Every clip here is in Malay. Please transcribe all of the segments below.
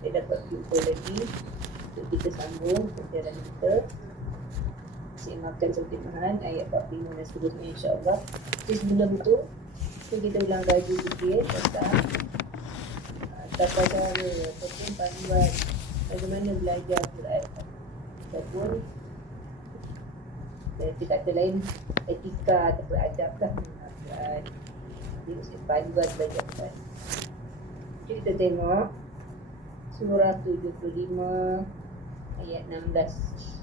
Dia dapat jumpa lagi untuk kita sambung pelajaran kita. Makan Sulaiman ayat 45 dan seterusnya, insyaAllah. Jadi sebelum tu kita ulang kaji sikit tentang tata cara ataupun panduan bagaimana belajar Quran ataupun kata lain etika ataupun adab lah Quran. Jadi panduan belajar Quran. Jadi kita tengok surah 75 ayat 16.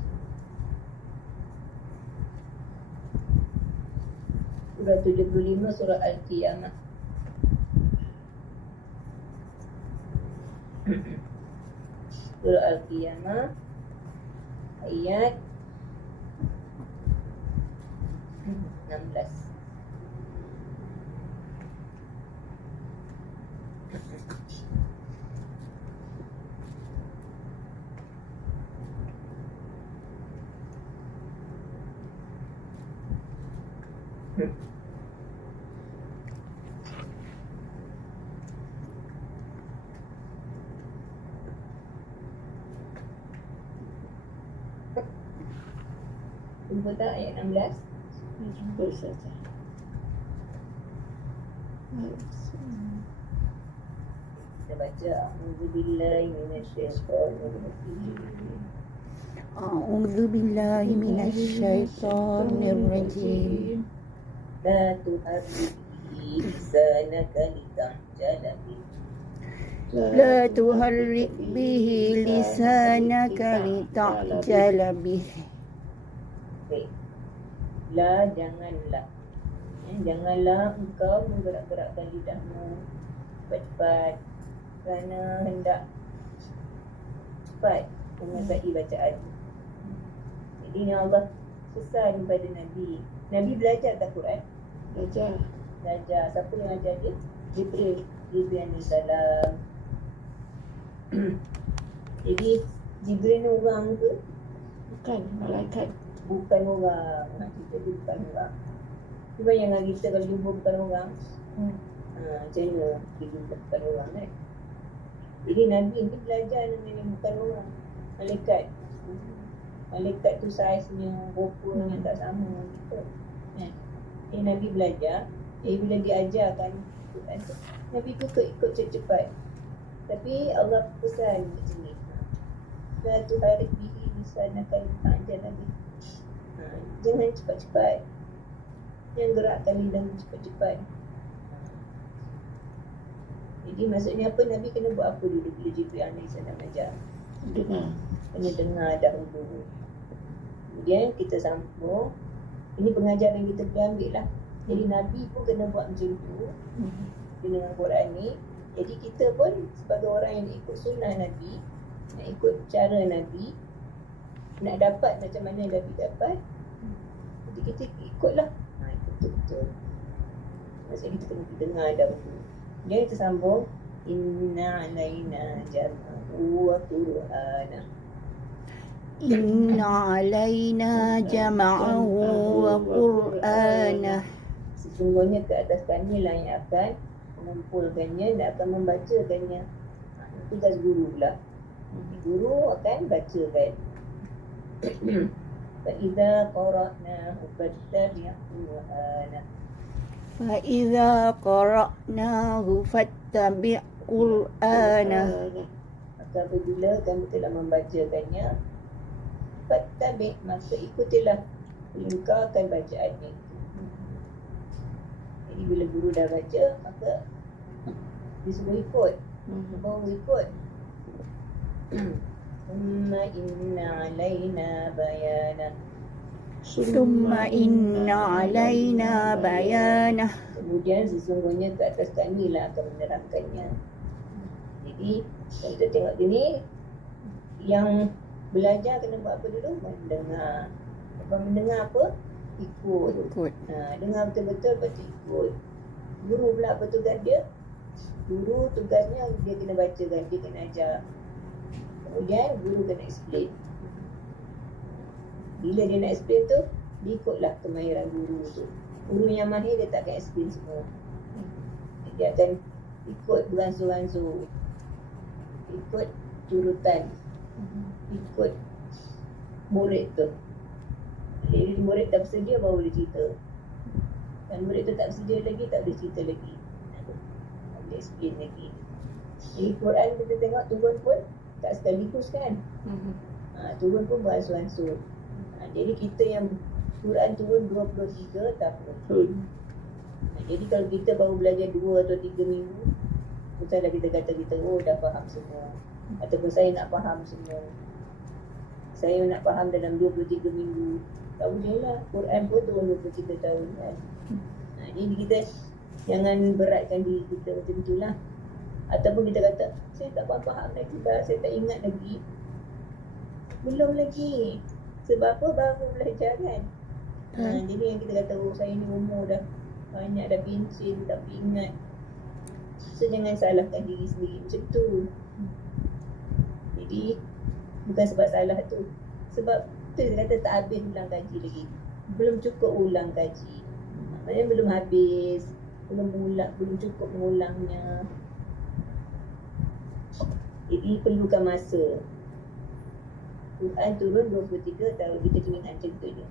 Surah 75 surah Al-Qiyamah. Surah Al-Qiyamah ayat 16. Jumpa tak ayat 16? Jumpa saja. Kita baca A'udzubillahi minasyaitonirrajim. A'udzubillahi minasyaitonirrajim. La tuharrik lisanaka litahjala bih. La tuharrik bihi lisanaka lita'jala bihi. Baik. La, janganlah. Janganlah engkau menggerak-gerakkan lidahmu cepat-cepat kerana hendak cepat menguasai bacaan. Jadi ni Allah pesan kepada Nabi. Nabi belajar tak Quran? Belajar. Belajar. Siapa yang ajar dia? Jibril. Jibril alaihissalam. Jadi Jibril ni orang ke? Bukan, malaikat. Bukan orang. Kita tu bukan orang. Cuba yang kita kalau jumpa bukan orang, macam mana kita jumpa bukan orang kan? Jadi Nabi ni belajar namanya bukan orang. Malaikat. Malaikat tu saiznya, rupanya tak sama gitu. Jadi Nabi belajar. Bila diajarkan Quran tu, Nabi tu ikut cepat-cepat. Tapi Allah pesan macam ni. La tuharrik bihi lisanaka lita'jala bih. Jangan cepat-cepat. Yang gerakkan lidahmu cepat-cepat. Jadi maksudnya apa? Nabi kena buat apa dulu bila Jibril alaihissalam ajar? Dengar. Kena dengar dahulu. Kemudian kita sambung. Ini pengajaran yang kita boleh ambil lah. Jadi Nabi pun kena buat macam tu dengan Quran ni. Jadi kita pun sebagai orang yang ikut sunnah Nabi, nak ikut cara Nabi, nak dapat macam mana Nabi dapat, jadi kita ikutlah. Betul-betul. Maksudnya kita kena dengar dahulu. Jadi kita sambung. Inna alaina jam'ahu wa qur'ana. Inna alaina jama'ahu wa qur'anah. Sesungguhnya ke atas kami lah yang akan mengumpulkannya dan akan membacakannya. Tugas guru pula. Guru akan bacakan. فَإِذَا قَرَأْنَاهُ فَاتَّبِعْ قُرْآنَهُ. فَإِذَا قَرَأْنَاهُ فَاتَّبِعْ قُرْآنَهُ. Maka apabila kami telah membacakannya, fattabi', maka ikutilah, lingkarkan bacaannya. Jadi bila guru dah baca, maka disuruh ikut. Baru ikut. Thumma inna alaina bayana. Summa inna alaina bayanah. Kemudian sesungguhnya ke atas kami lah akan menerangkannya. Jadi kalau kita tengok sini, yang belajar kena buat apa dulu? Mendengar. Lepas mendengar apa? Ikut. Dengar betul-betul, lepas tu ikut. Guru pula apa tugas dia? Guru tugasnya dia kena bacakan, dia kena ajar. Kemudian guru kena explain. Bila dia nak explain tu, dia ikutlah kemahiran guru tu. Guru yang mahir dia tak akan explain semua. Dia akan ikut beransur-ansur. Ikut turutan ikut murid tu. Jadi murid tak bersedia baru boleh cerita. Dan murid tu tak bersedia lagi, tak boleh cerita lagi. Tak boleh explain lagi. Jadi Quran kita tengok turun pun tak sekaligus kan. Turun pun beransur-ansur. Jadi kita yang Quran turun 23 tahun. Jadi kalau kita baru belajar 2 atau 3 minggu, bukanlah kita kata kita dah faham semua. Ataupun saya nak faham semua. Saya nak faham dalam 23 minggu. Tak boleh lah. Quran pun turun 23 tahun kan. Jadi kita jangan beratkan diri kita macam itulah. Ataupun kita kata, saya tak faham lagi lah, saya tak ingat lagi. Belum lagi. Sebab apa? Baru belajar kan. Jadi yang kita kata, saya ni umur dah banyak, dah pencin, tak ingat. So jangan salahkan diri sendiri macam tu. Jadi bukan sebab salah tu, sebab tu dia kata tak habis ulang kaji lagi. Belum cukup ulang kaji. Maksudnya belum habis, belum cukup mengulangnya. Jadi perlukan masa. Quran turun 23 tahun, kita kena ingat macam tu je.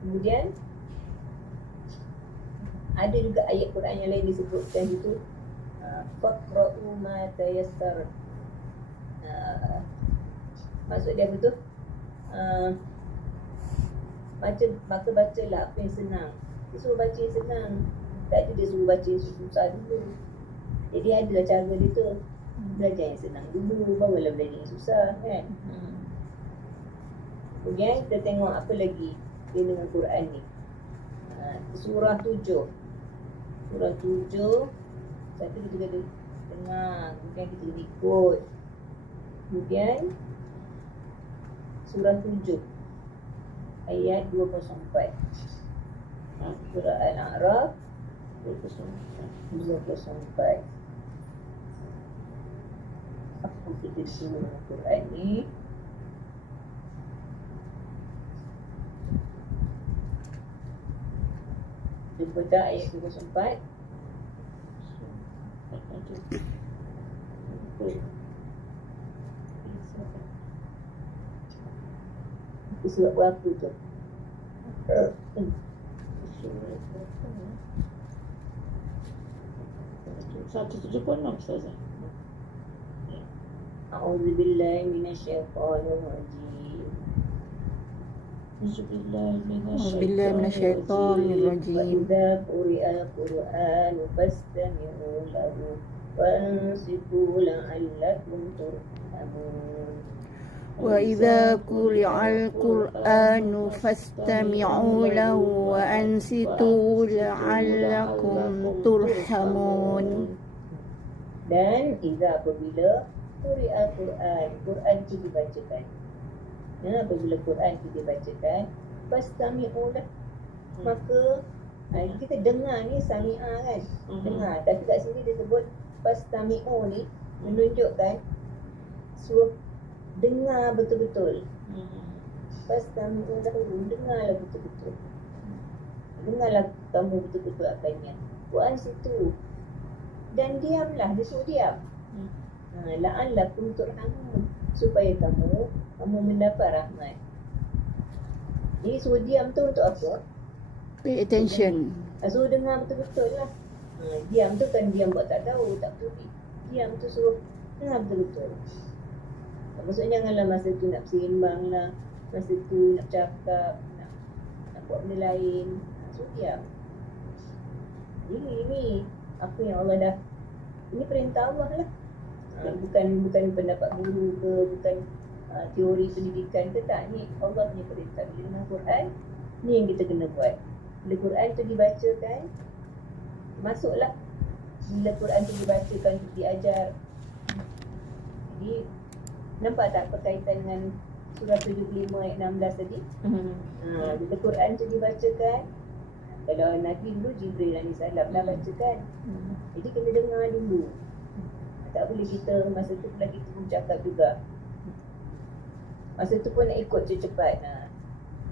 Kemudian ada juga ayat Quran yang lain disebutkan itu, faqra'u ma tayassar. Maksud dia apa tu? Maka bacalah apa yang senang. Dia suruh baca yang senang. Tak ada dia suruh baca yang susah dulu. Jadi adalah cara dia tu. Belajar yang senang dulu, barulah belajar yang susah kan. Kemudian kita tengok apa lagi dia dengan Quran ni. Surah 7. Surah 7. Satu kita kena dengar, kemudian kita kena ikut. Kemudian surah 7 ayat 204. Surah Al-A'raf 204. Apa kita suruh Quran ni? Jumpa tak ayat 204? Surat berapa tu? 176 saja. A'udzubillahi minasyaitonir rajim. Billahi minasyaitonir rajim. Wa idza quri'al Qur'anu fastami'u lahu wansitu la'allakum turhamun. وإذا قرئ القرآن فاستمعوا له وأنصتوا لعلكم ترحمون. Dan idza apabila quri'al Qur'an, Quran itu dibacakan. Apabila Quran itu dibacakan, fastami'u lah. Maka kita dengar ni sami'a kan. Dengar. Tapi kat sini dia sebut fastami'u ni menunjukkan suruh dengar betul-betul. Fastami'u lahu, dengarlah betul-betul. Dengarlah kamu betul-betul apanya. Quran situ. Dan diamlah, dia suruh diam. La'allakum turhamun, supaya kamu mendapat rahmat. Jadi suruh diam tu untuk apa? Pay attention. Suruh dengar betul-betul lah. Diam tu kan diam buat tak tahu, tak peduli. Diam tu suruh dengar betul-betul. Maksudnya janganlah masa tu nak seimbang lah, masa tu nak cakap, nak buat benda lain. Suruh diam. Ini apa yang Allah dah, ini perintah Allah lah. Bukan pendapat guru ke, bukan teori pendidikan ke, tak. Ni Allah punya perintah. Bila dengan Quran, ni yang kita kena buat. Bila Quran tu dibacakan, masuklah. Bila Quran tu dibacakan, diajar. Jadi nampak tak perkaitan dengan surah 75 ayat 16 tadi? Bila Quran tu dibacakan, kalau Nabi dulu Jibril alaihissalam dah bacakan. Jadi kena dengar dulu. Tak boleh kita masa tu pula kita pun cakap juga. Masa tu pun nak ikut cepat.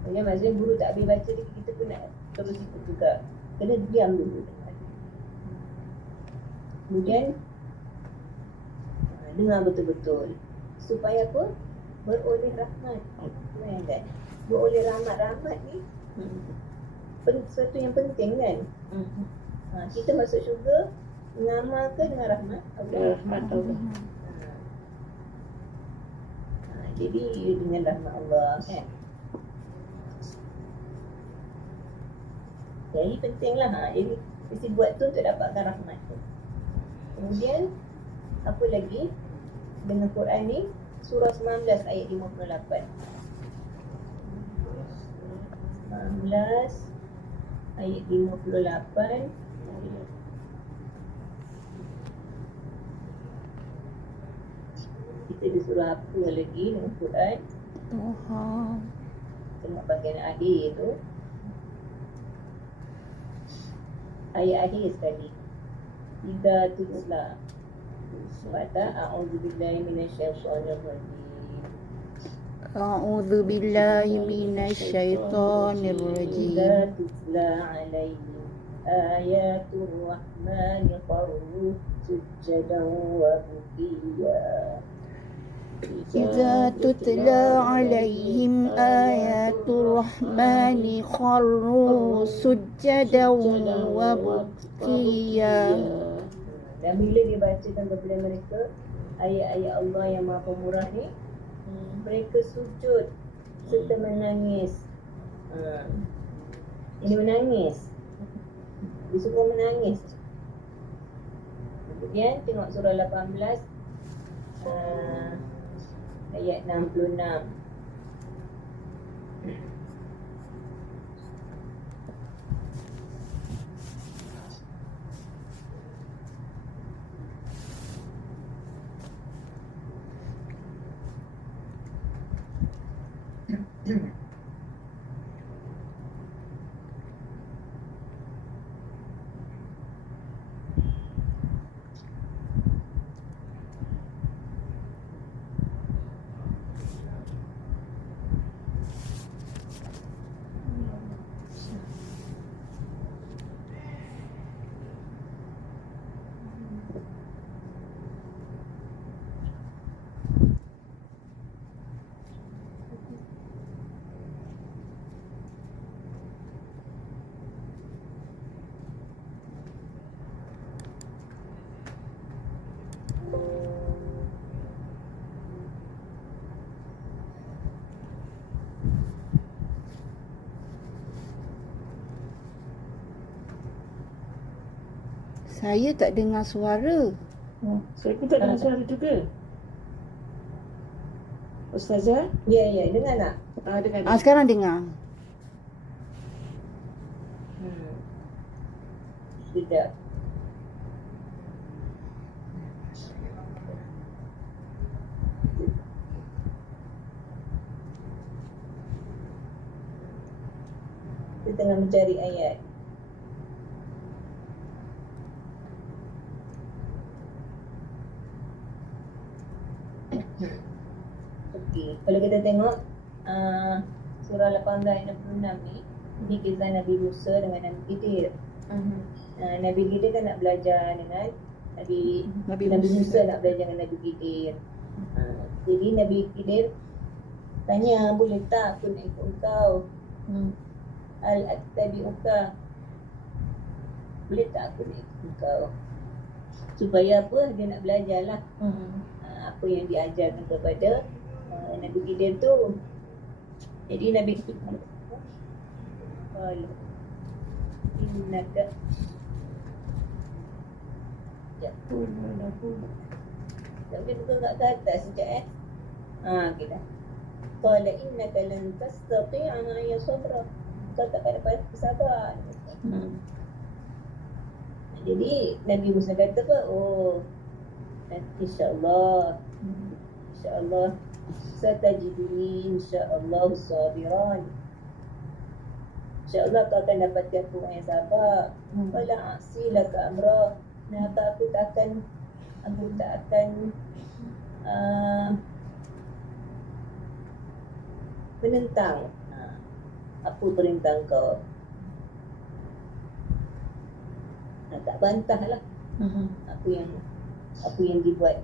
Maksudnya guru tak habis baca lagi, kita pun nak terus ikut juga. Kena diam dulu. Kemudian dengar betul-betul. supaya apa? Beroleh rahmat. Kan? Beroleh rahmat ni sesuatu yang penting kan. Kita masuk syurga mengamalkan dengan rahmat Allah. Rahmat Allah. Jadi dengan rahmat Allah kan. Jadi pentinglah. Jadi mesti buat tu untuk dapatkan rahmat tu. Kemudian apa lagi dengan Quran ni? Surah 19 ayat 58. 19 ayat 58. Kita di surah apa lagi dengan Quran? Tuhan. Tengok bahagian akhir tu. Ayat akhir sekali. Idza tutla. Baca a'udzubillahi minasyaitonir rajim. A'udzu billahi minasyaitonir rajim. Idza tutla 'alaihim ayatur rahmani qarru sujjadan wa bukiya. إذا تتلى عليهم آيات الرحمن خروا سجدا وبكيا. Dan bila dibacakan kepada mereka ayat-ayat Allah yang Maha Pemurah ni, mereka sujud serta menangis. Ini menangis. Disuruh menangis. Kemudian tengok surah 18 ayat 66. Saya tak dengar suara. Saya pun tak dengar suara juga. Ustazah? Ya, dengar tak? Dengar. Sekarang dengar. Tidak. Kita tengah mencari ayat. Okey, kalau kita tengok surah 18 ayat 66 ni kisah Nabi Musa dengan Nabi Khidir. Nabi Khidir kan nak belajar dengan Nabi Musa nak belajar dengan Nabi Khidir. Jadi Nabi Khidir tanya, boleh tak aku nak ikut engkau? Al-attabi'uka. Boleh tak aku nak ikut engkau? Supaya apa? Dia nak belajar lah. Apa yang diajarkan kepada Nabi Khidir tu. Jadi Nabi Khidir innaka tapi betul tak ke atas sekejap kita qala innaka lan tastati'a ma'iya sabra. Kau tak dapat bersabar. Jadi Nabi Musa kata apa? InsyaAllah satajiduni insyaAllah sabiran. InsyaAllah kau akan dapati aku orang yang sabar. Wala a'silaka amra. Aku tak akan menentang apa perintah kau. Tak bantah lah apa yang dibuat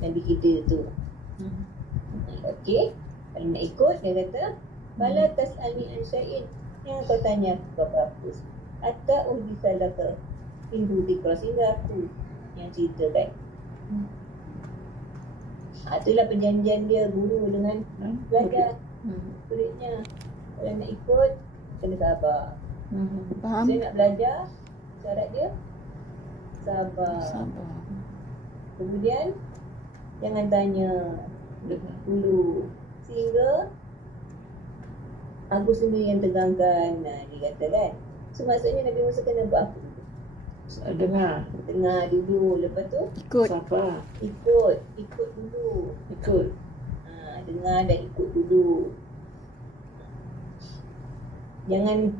Nabi kita tu. Okey. Kalau nak ikut, dia kata, Fala tas'alni an syai'in. Yang kau tanya aku apa-apa. Hatta uhdithalaka Hindu dikra, sehingga aku yang ceritakan. Itulah perjanjian dia guru dengan pelajar muridnya. Kalau nak ikut, kena sabar. Faham? Saya nak belajar, syarat dia sabar. Sabar. Kemudian jangan tanya dulu, sehingga aku sendiri yang tegangkan. Dia kata kan. So maksudnya Nabi Musa kena buat apa? Dengar. Dengar dulu, lepas tu Ikut. Sabar. ikut dulu. Ikut. Dengar dan ikut dulu. Jangan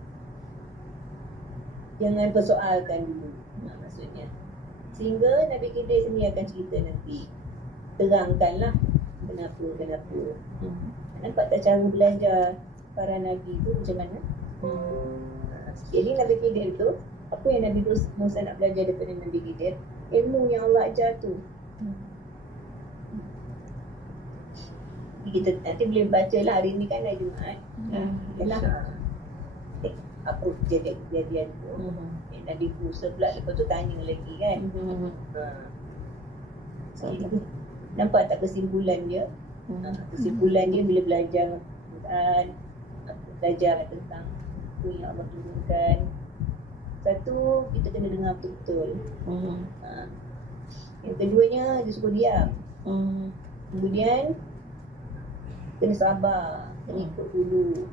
persoalkan dulu. Maksudnya. Sehingga Nabi Khidir sendiri akan cerita nanti. Terangkanlah kenapa. Nampak tak cara belajar para Nabi tu macam mana? Jadi Nabi Khidir tu, apa yang Nabi Musa nak belajar daripada Nabi Khidir? Ilmu yang Allah ajar tu. Kita nanti boleh baca lah, hari ni kan hari Jumaat. Yalah. Apa kejadian tu. Nabi Musa pula lepas tu tanya lagi kan. Jadi, nampak tak kesimpulan dia? Kesimpulan dia bila belajar Quran, belajar tentang apa yang Allah turunkan. Satu, kita kena dengar betul-betul. Yang keduanya, dia suruh diam. Kemudian, kena sabar, kena ikut dulu.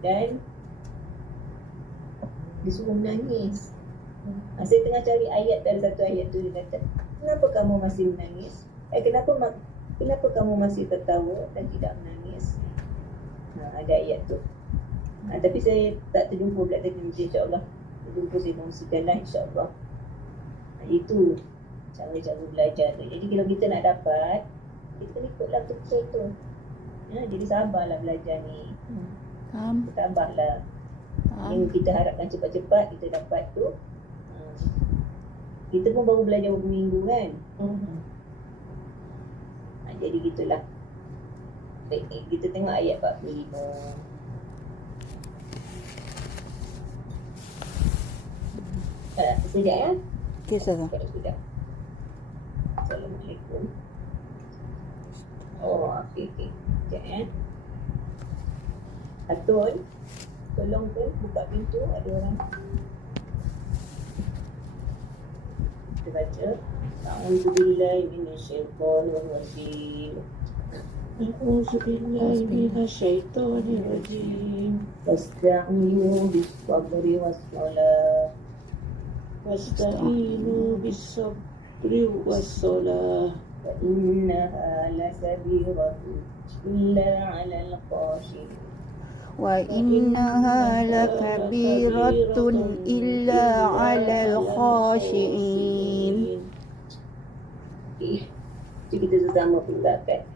Dan disuruh menangis. Saya tengah cari ayat, dari satu ayat tu dia kata, kenapa kamu masih menangis? Kenapa kamu masih tertawa dan tidak menangis? Ada ayat tu. Tapi saya tak terjumpa pula tadi, insya-Allah. Terjumpa saya kongsikanlah insya-Allah. Itu cara-cara belajar tu. Jadi kalau kita nak dapat, kita kena ikutlah betul tu. Jadi sabarlah belajar ni. Faham? Sabarlah. Yang kita harapkan cepat-cepat kita dapat tu. Kita pun baru belajar beberapa minggu kan. Jadi gitulah. Baik, kita tengok ayat 45. Sekejap ya. Okey, Ustazah. Sekejap. Assalamualaikum. Okey. Sekejap ya. Atun, tolong pun buka pintu, ada orang. Kita baca. A'udzubillahi minasyaitonir rajim. A'udzubillahi minasyaitonir rajim. Wasta'inu bis-sabri was-salah. Wasta'inu bis-sabri was-salah. Wa innaha lasabiratun illa 'alal khashi'in. Wa innaha lakabiratun illa 'alal khashi'in. Okey. Jadi kita sama pulakan.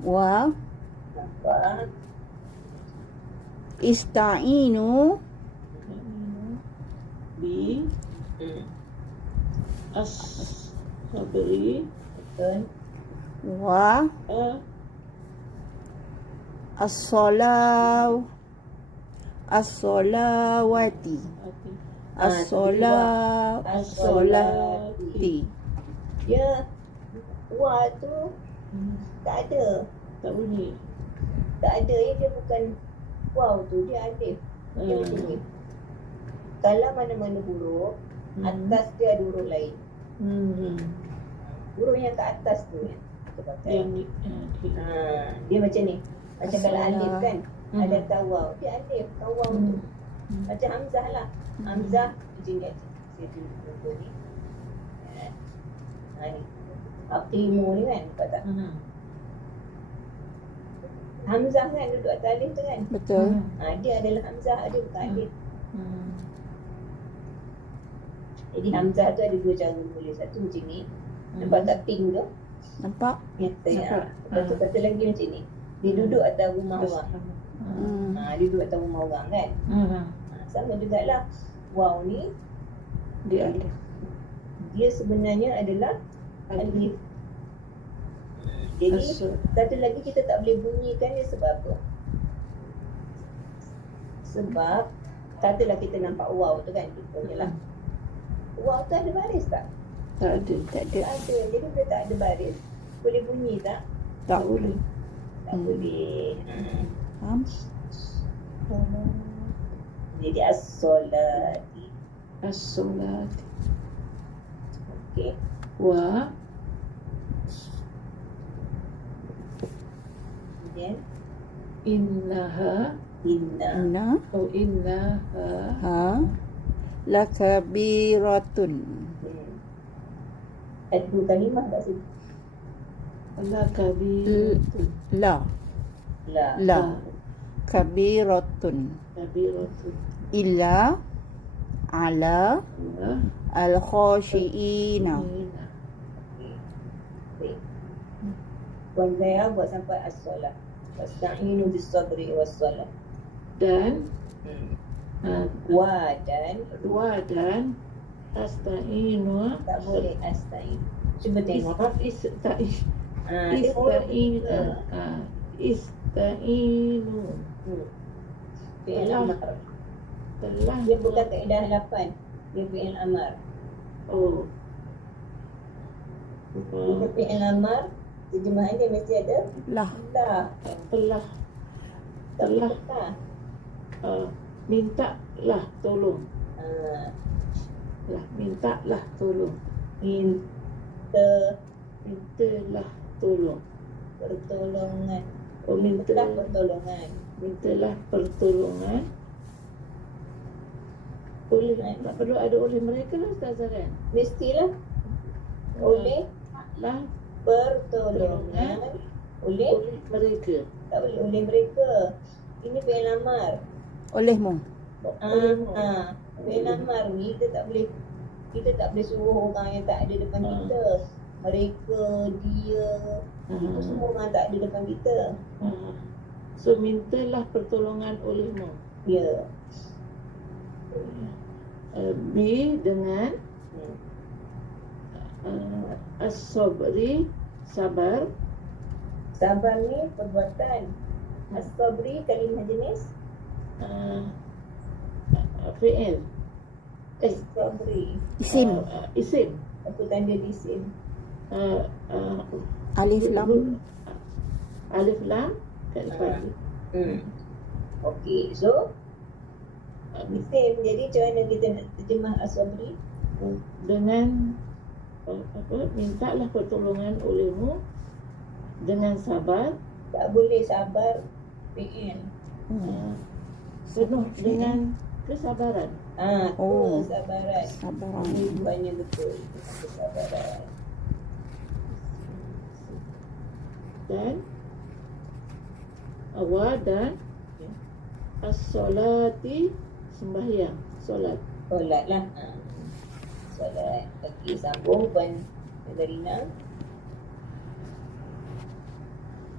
Wa Nampak? ista'inu Bi as-sabri Betul. wa as-salaw as-salawati as-salati. Dia wa tu tak ada. tak bunyi. Tak ada ya, dia bukan wow tu, dia alif. Dia macam ni. Kalau mana-mana huruf, atas dia ada huruf lain. Huruf yang ke atas tu yang kita pakai. Yang ni. Dia macam ni. Macam kalau As-salah. alif kan, ada tawau. Dia alif, tawau tu. Macam hamzah lah. Hamzah macam ni. Saya tunjuk contoh ni. Ni. Aqimu ni kan, nampak tak? Hamzah kan duduk atas alif tu kan? Betul. Dia adalah hamzah, dia bukan alif. Jadi hamzah tu ada dua cara menulis. Satu macam ni. Nampak tak pink tu? Nampak? Nyata ya. Nampak. Lepas tu kata lagi macam ni. Dia duduk atas rumah awak. Dia duduk atas rumah orang kan. Sama jugalah. Waw ni Dia ada. dia sebenarnya adalah alif. Jadi Asal. satu lagi kita tak boleh bunyikan dia sebab apa? Sebab katalah kita nampak waw tu kan, contohnya lah. Waw tu ada baris tak? Tak ada. Tak ada. Tak ada. Jadi bila tak ada baris, boleh bunyi tak? Tak boleh. Tak boleh. Faham? Jadi as-solati. As-solat. Okey. Wa. Kemudian Innaha. inna. Inna Oh, innaha. ha lakabiratun. Ada dua kalimah kat situ. La kabiratun. La La. la kabiratun Kabiratun. illa ala La. al-khashiina. Ina. Baik. Puan saya buat sampai as-solat. Wasta'inu bis-sabri was-salat. Dan Wa dan wa dan asta'inu. tak boleh asta'in. Cuba tengok. Dia Ista'inu. huruf. Ista'inu. Fi'il amar. Telah. Dia bukan kaedah 8. Dia fi'il amar. Oh. Dia fi'il amar. Terjemahan dia mesti ada Lah la. Telah. Tak Telah. betah. Minta lah tolong. Ah, Lah, minta lah tolong. minta Minta lah tolong. pertolongan. Oh, Mintalah minta. pertolongan. Mintalah pertolongan. Oleh, tak perlu ada oleh mereka lah Ustazah kan? Mestilah oleh Lah, pertolongan oleh oleh mereka. tak boleh oleh mereka. Ini fi'il amar. olehmu. Fi'il amar ni kita tak boleh suruh orang yang tak ada depan kita. Mereka, dia, itu semua orang tak ada depan kita. So, mintalah pertolongan olehmu. Ya. B dengan as-sabri, sabar. Sabar ni perbuatan. As-sabri kalimah jenis Fi'il. as-sabri. Isim. Isim. Apa tanda di isim? Alif lam. Alif lam kat depan. Okey, so isim. Jadi macam mana kita nak terjemah as-sabri? Dengan mintalah pertolongan olehmu dengan sabar, Tak boleh sabar fi'il. penuh dengan kesabaran. Oh. Kesabaran. Sabaran. Rupanya betul. Kesabaran. Dan awal dan as-solati, sembahyang, solat. Solat lah. Solat. Okey, sambung Puan Zarina.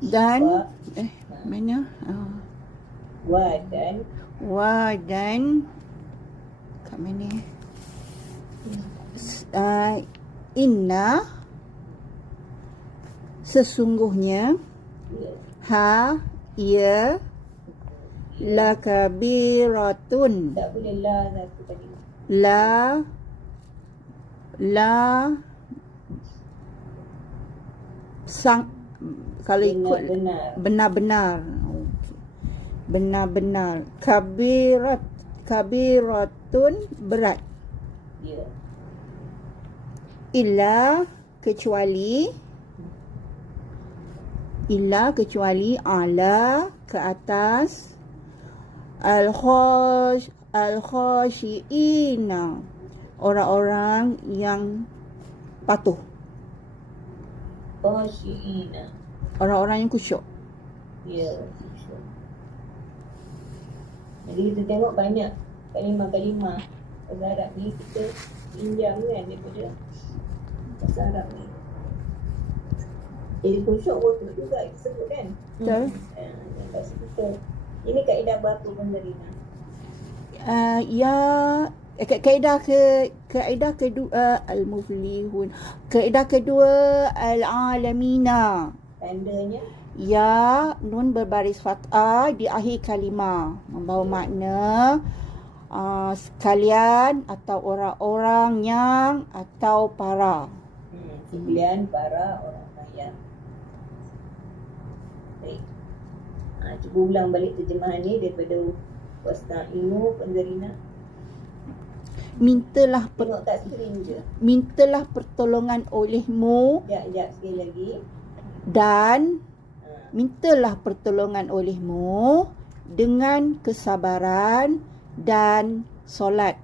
Dan Wa- mana? Wa dan Wa dan kat mana? Inna sesungguhnya ha ya lakabiratun tak boleh la satu tadi. la sang kalau ikut Benar. benar-benar okey. Benar-benar kabiratun berat Ya. illa kecuali ala ke atas al-khashiina orang-orang yang patuh, Khashiina. orang-orang yang khusyuk. Ya. Jadi kita tengok banyak kalimah-kalimah bahasa Arab ni kita pinjam kan daripada bahasa Arab ni. Jadi khusyuk betul juga kita sebut kan. Betul? Dan bahasa kita Ini kaedah berapa pun Zarina? Ya, kaedah kedua al-muflihun. Kaedah kedua al-alamina. Tandanya Ya, nun berbaris fathah di akhir kalimah membawa makna sekalian atau orang-orang yang atau para. sekalian para orang kaya. Baik. Cuba ulang balik terjemahan ni daripada Wasta'inu Zarina. Mintalah Tengok kat skrin je. mintalah pertolongan olehmu Sekejap sekali lagi. dan Ha. mintalah pertolongan olehmu dengan kesabaran dan solat,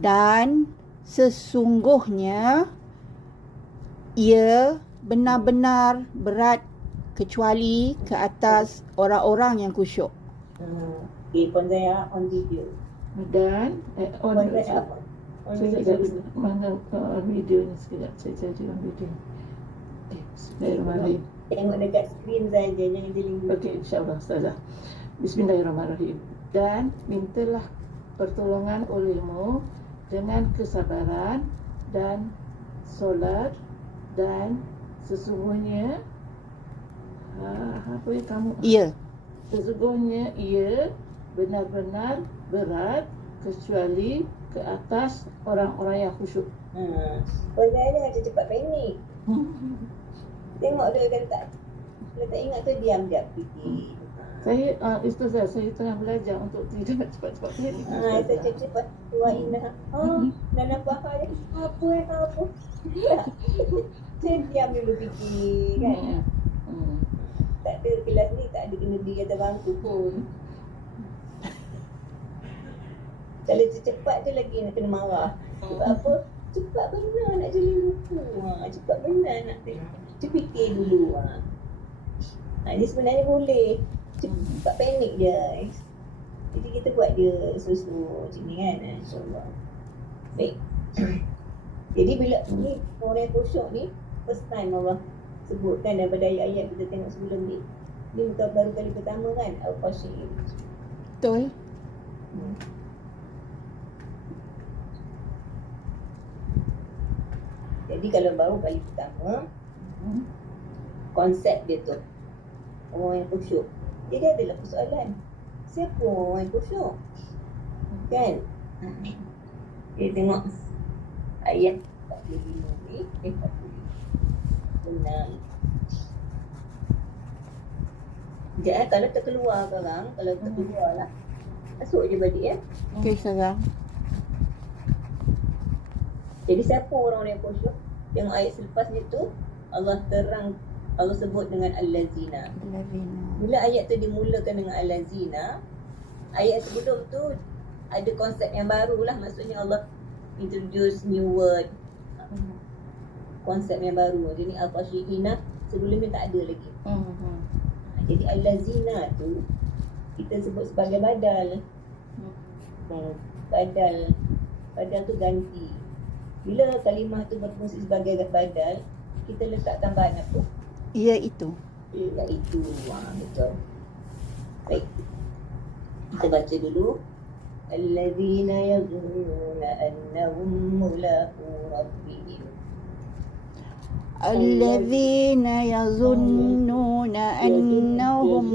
dan sesungguhnya ia benar-benar berat kecuali ke atas orang-orang yang khusyuk. Okay, Puan Zaya on video. Dan on Puan Zaya apa? On video. sekejap, mana video ni sekejap. Saya cari on video. Okay, bismillahirrahmanirrahim. Tengok dekat skrin saja, jangan jeling dulu. Okey, insyaAllah Ustazah. Bismillahirrahmanirrahim. Dan mintalah pertolongan olehmu dengan kesabaran dan solat, dan sesungguhnya apa yang kamu Ya, sesungguhnya ia benar-benar berat kecuali ke atas orang-orang yang khusyuk. Puan Zaya jangan cepat panik. Tengok dia kalau tak ingat tu diam fikir. Saya Ustazah, saya tengah belajar untuk tidak cepat-cepat panik. Saya cepat Wa inna. Nana faham dia. Apa? Tak. Saya diam dulu fikir kan. Tak ada kelas ni, tak ada kena berdiri atas bangku pun. Kalau cepat je lagi nak kena marah. Sebab apa? Cepat benar nak jadi buku. Cepat benar nak fikir dulu. Ini sebenarnya boleh. Cepat panik je. Jadi kita buat dia susu macam ni kan. InsyaAllah. Baik. Jadi bila ni orang yang khusyuk ni, first time Allah sebutkan daripada ayat-ayat kita tengok sebelum ni. Ni bukan baru kali pertama kan, Al-Khashi'in. betul. Jadi kalau baru kali pertama, konsep dia tu, orang yang khusyuk. Jadi adalah persoalan, siapa orang yang khusyuk? Kan? Kita tengok ayat 45 ni, 45. Benar. Sekejap kalau terkeluar sekarang, kalau terkeluar lah. Masuk je balik ya. Okey, sekarang. Jadi siapa orang yang khusyuk? Tengok ayat selepasnya tu, Allah sebut dengan Al-Lazina. Bila ayat tu dimulakan dengan Al-Lazina, ayat sebelum tu ada konsep yang baru lah. Maksudnya Allah introduce new word, konsep yang baru. Jadi Al-Khashi'inah sebelum ni tak ada lagi. Jadi Al-Lazina tu kita sebut sebagai badal. Badal tu ganti. Bila kalimah tu berfungsi sebagai badal, kita letak tambahan apa? Iaitu. Iaitu. Betul. Baik. Kita baca dulu. Allazina yazunnuna annahum mulaqu rabbihim. الذين يظنون أنهم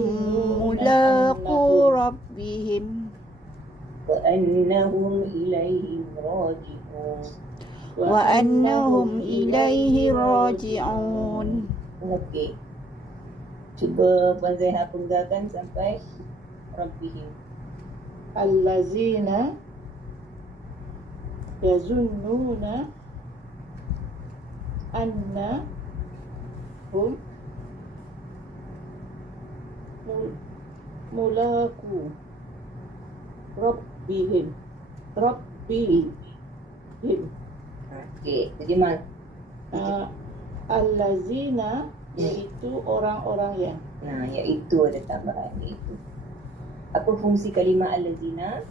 ملاقو ربهم وأنهم إليه راجعون. وأنهم إليه راجعون. Okey. Cuba Puan Zaiha penggalkan sampai Rabbihim. Allazina yazunnuna annahum mulaqu rabbihim. Okey, terjemah. Allazina iaitu orang-orang yang. Iaitu ada tambahan itu. Apa fungsi kalimah allazina?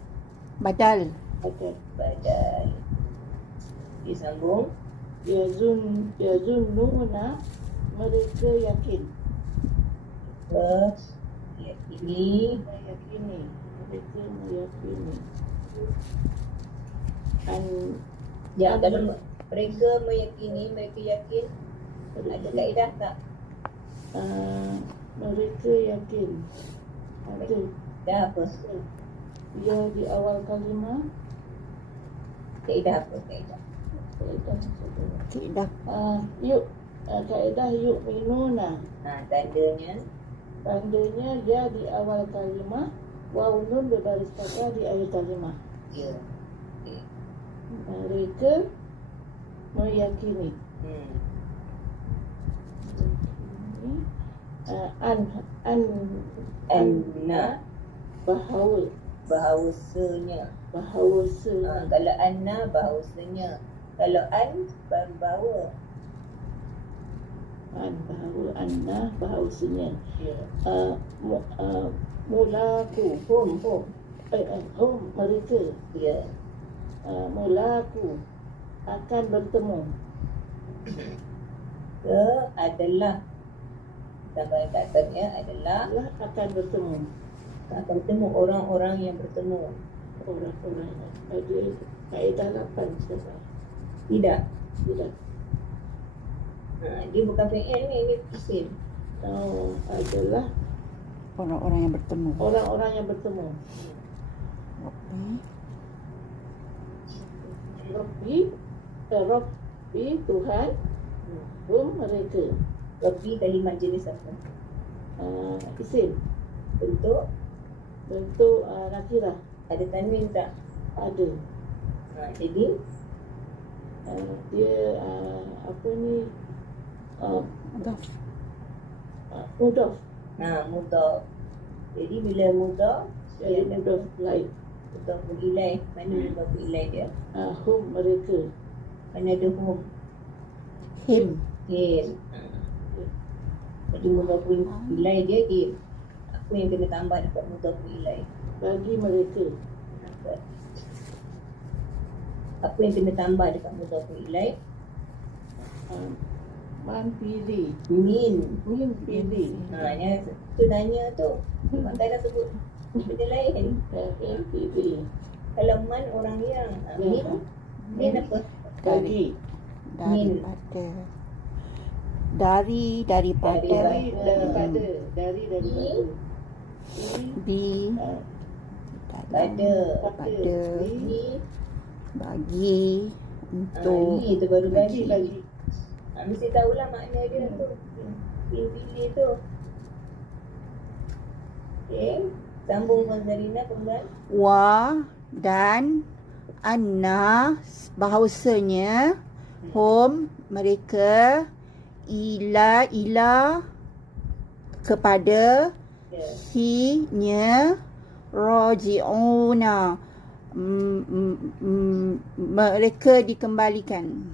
Badal. Badal. Disambung. Yazunnuna mereka yakin. Yakin. meyakini. meyakini. Mereka meyakini. Ya, kalau mereka meyakini, mereka yakin, ada kaedah tak? Mereka yakin. Ada. Dah apa? Ya, di awal kalimah. Kaedah apa? Kaedah. Kaedah. Kaedah yu'minuna. Tandanya. Tandanya dia di awal kalimah, waw nun berbaris fathah di akhir kalimah. Ya. Mereka meyakini. Anna. Bahawa. Bahawasanya. Kalau anna, bahawasanya. Kalau bahawa. Bahawa, anna, bahawasanya. Ya. Mulaku. Hum, mereka. Ya. Mulaku akan bertemu. Adalah. Tambah katanya adalah Akan bertemu. akan bertemu orang-orang yang bertemu. Orang-orang ada kaedah 8 sekarang. Tidak. Tidak. Dia bukan fi'il ni, ini isim. Adalah Orang-orang yang bertemu. orang-orang yang bertemu. Rabbi Tuhan, hum mereka. Rabbi kalimat jenis apa? Isim. Bentuk Nakirah. ada tanwin tak? Ada. Jadi Dia apa ni, Mudhaf. mudaf. mudhaf. Jadi bila mudhaf dia Dia ada mudaf lain. mudhaf ilaih. Mana mudhaf ilaih dia? Hum mereka. Mana ada hum? Him. Him. Jadi mudhaf ilaih dia him. Apa yang kena tambah dekat mudhaf ilaih? Bagi mereka. Apa yang kena tambah dekat mudhaf ilaih? Man pilih. Min. Min pilih. Yang tu tanya tu. Maka dah sebut benda lain. Min pilih. Kalau man orang yang min apa? Bagi. Daripada. Daripada. Daripada. Bi. Pada. Pada. Ni. Bagi. Untuk. Ni tu baru bagi. Bagi. Mesti tahulah makna dia tu. Pilih tu. Okay. Sambung Puan Zarina kemudian. Wa dan anna bahawasanya hum mereka ila kepada hinya raji'una mereka dikembalikan.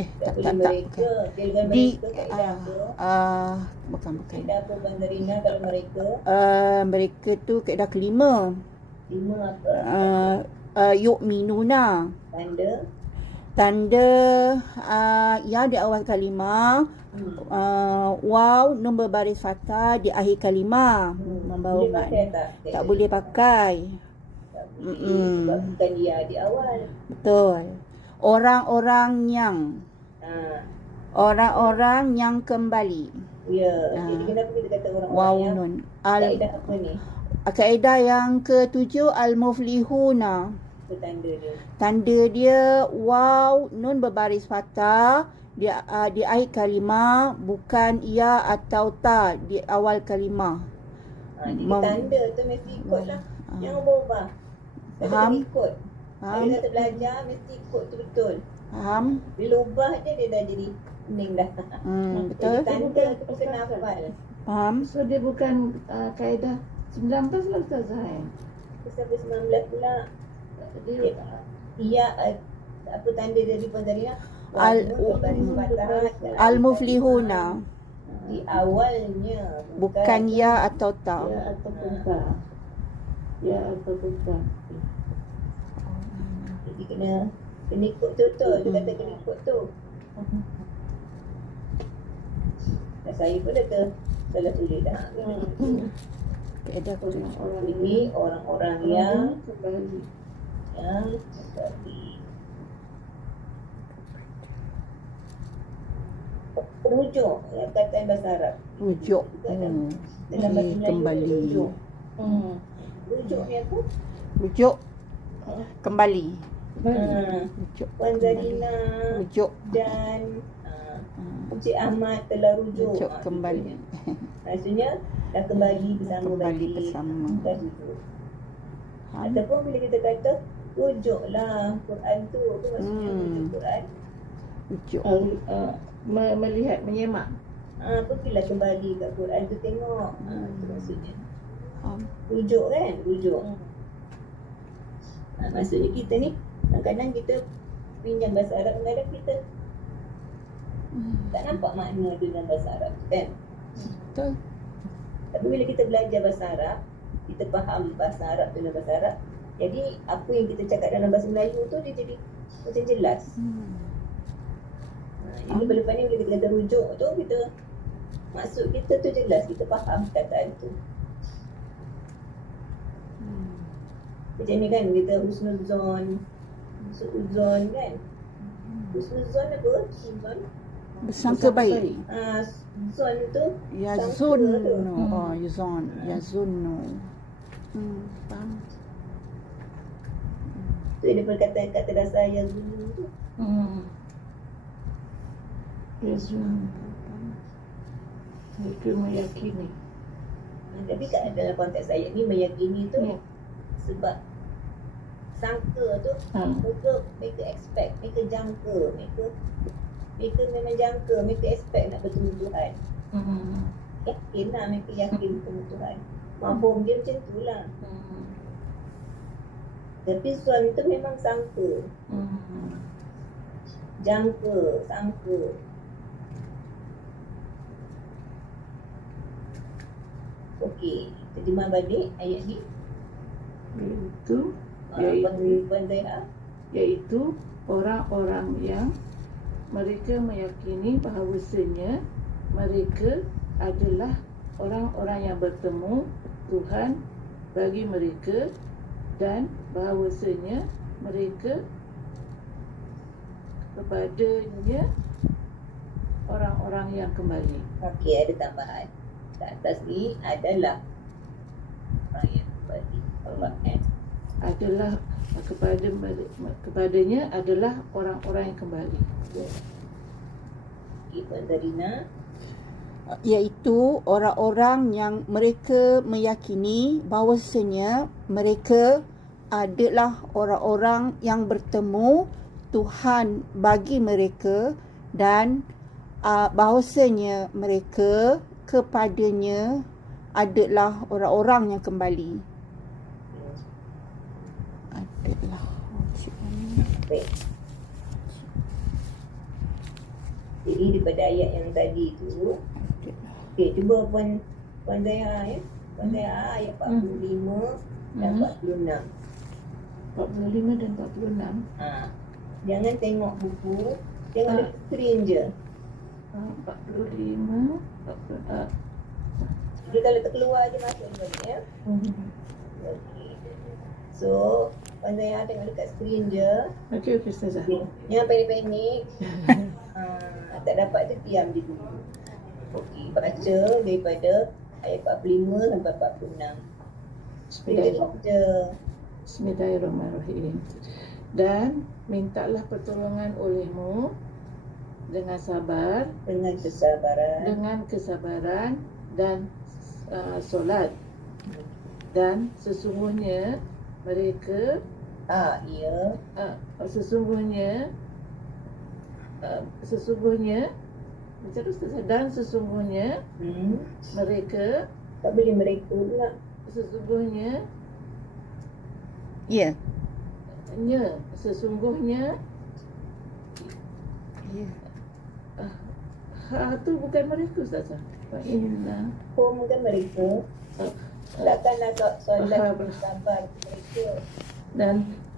Tak mereka. Dengan Di mereka kaedah apa? bukan. Kaedah apa Puan Zarina kalau mereka? Mereka tu kaedah kelima. 5 apa? Yu'minuna. Tanda. Ya di awal kalimah, waw nun berbaris fathah di akhir kalimah, membawa Boleh pakai makna. tak? Tak boleh pakai. Tak boleh. Sebab bukan dia di awal. Betul. Orang-orang yang kembali. Ya. Jadi kenapa kita kata orang-orang Waw yang nun. kaedah apa ni? Kaedah yang ke-7 al-muflihuna. Apa tanda dia? Tanda dia waw nun berbaris fathah di akhir kalimah, bukan ya atau ta di awal kalimah. Jadi tanda tu mesti ikut lah. Jangan berubah. Tak Faham? kena ikut. Faham? Bila kita belajar mesti ikut tu betul. Faham? Bila ubah je dia dah jadi pening dah. Betul? Jadi tanda tu kena hafal. Faham? So dia bukan kaedah 19 lah Ustazah. Sampai 19 pula. Dia Iya, apa tanda dari Puan Zarina? Al-muflihuna. Di awalnya. Bukan ya atau ta. ya ataupun tak. Ya ataupun tak. Jadi kena ikut tu. Dia kata kena ikut tu. Dan saya pun dah salah tulis dah. Kaedah ketujuh. Orang-orang Ini orang-orang yang kembali. kembali. Rujuk, perkataan bahasa Arab. Rujuk. Dalam bahasa Melayu Kembali. rujuk. Rujuk ni apa? Rujuk. Kembali. Rujuk. Puan Zarina Rujuk. dan Encik Ahmad telah rujuk. Rujuk kembali. Maksudnya dah kembali bersama Kembali balik. bersama. Dah rujuk. Ataupun bila kita kata rujuklah Quran tu, apa maksudnya rujuk Quran? Rujuk. Melihat, menyemak. Pergilah kembali kat Quran tu tengok. Itu maksudnya. Faham. Rujuk kan? Rujuk. Maksudnya kita ni kadang-kadang kita pinjam bahasa Arab, kadang-kadang kita tak nampak makna tu dalam bahasa Arab kan? Betul. Tapi bila kita belajar bahasa Arab, kita faham bahasa Arab tu dalam bahasa Arab, jadi apa yang kita cakap dalam bahasa Melayu tu dia jadi macam jelas. Jadi lepas ni bila kita kata rujuk tu, kita maksud kita tu jelas, kita faham kataan tu. Macam ni kan, kita husnuzon kan. Husnuzon apa? Husnuzon. Bersangka baik. Zon tu Yazunnu. Oh, yazunnu. Faham. tu dia perkataan kata dasar yazunnu tu. Yazun. Mereka meyakini. Tapi kat dalam konteks ayat ni meyakini tu Ya. sebab sangka tu mereka expect, mereka jangka, mereka memang jangka, mereka expect nak bertemu Tuhan. Yakin lah, mereka yakin bertemu Tuhan. Mafhum dia macam tu lah. Tapi Zon tu memang sangka, jangka, sangka. Okey, terjemah balik ayat ni. Puan Zaira. Iaitu orang-orang yang mereka meyakini bahawasanya mereka adalah orang-orang yang bertemu Tuhan bagi mereka dan bahawasanya mereka kepadanya orang-orang yang kembali. Okey, ada tambahan. Kat atas ni adalah orang yang kembali. Allah Adalah kepadanya adalah orang-orang yang kembali. Puan Zarina. Iaitu orang-orang yang mereka meyakini bahawasanya mereka adalah orang-orang yang bertemu Tuhan bagi mereka dan bahawasanya mereka kepadanya adalah orang-orang yang kembali. Adalah. Baik. Jadi daripada ayat yang tadi tu, okey, cuba Puan Zaira ya. Puan Zaira ayat 45 dan 46. 45 dan 46. Jangan tengok buku, tengok dekat skrin je. 45. Dia kalau terkeluar je masuk balik ya. Okey. So, Puan Zaira tengok dekat skrin je. Okey, Ustazah. Yang panik-panik. Tak dapat tu diam je dulu. Okey, baca daripada ayat 45 sampai 46. Tengok je. Bismillahirrahmanirrahim. Dan mintalah pertolongan olehmu dengan sabar, Dengan kesabaran dan solat. Dan sesungguhnya mereka sesungguhnya macam tu Ustazah. Dan sesungguhnya mereka tak boleh mereka pula. sesungguhnya Ya. sesungguhnya Ya. tu bukan mereka Ustazah. Inna Home kan mereka. Takkanlah solat sabar mereka.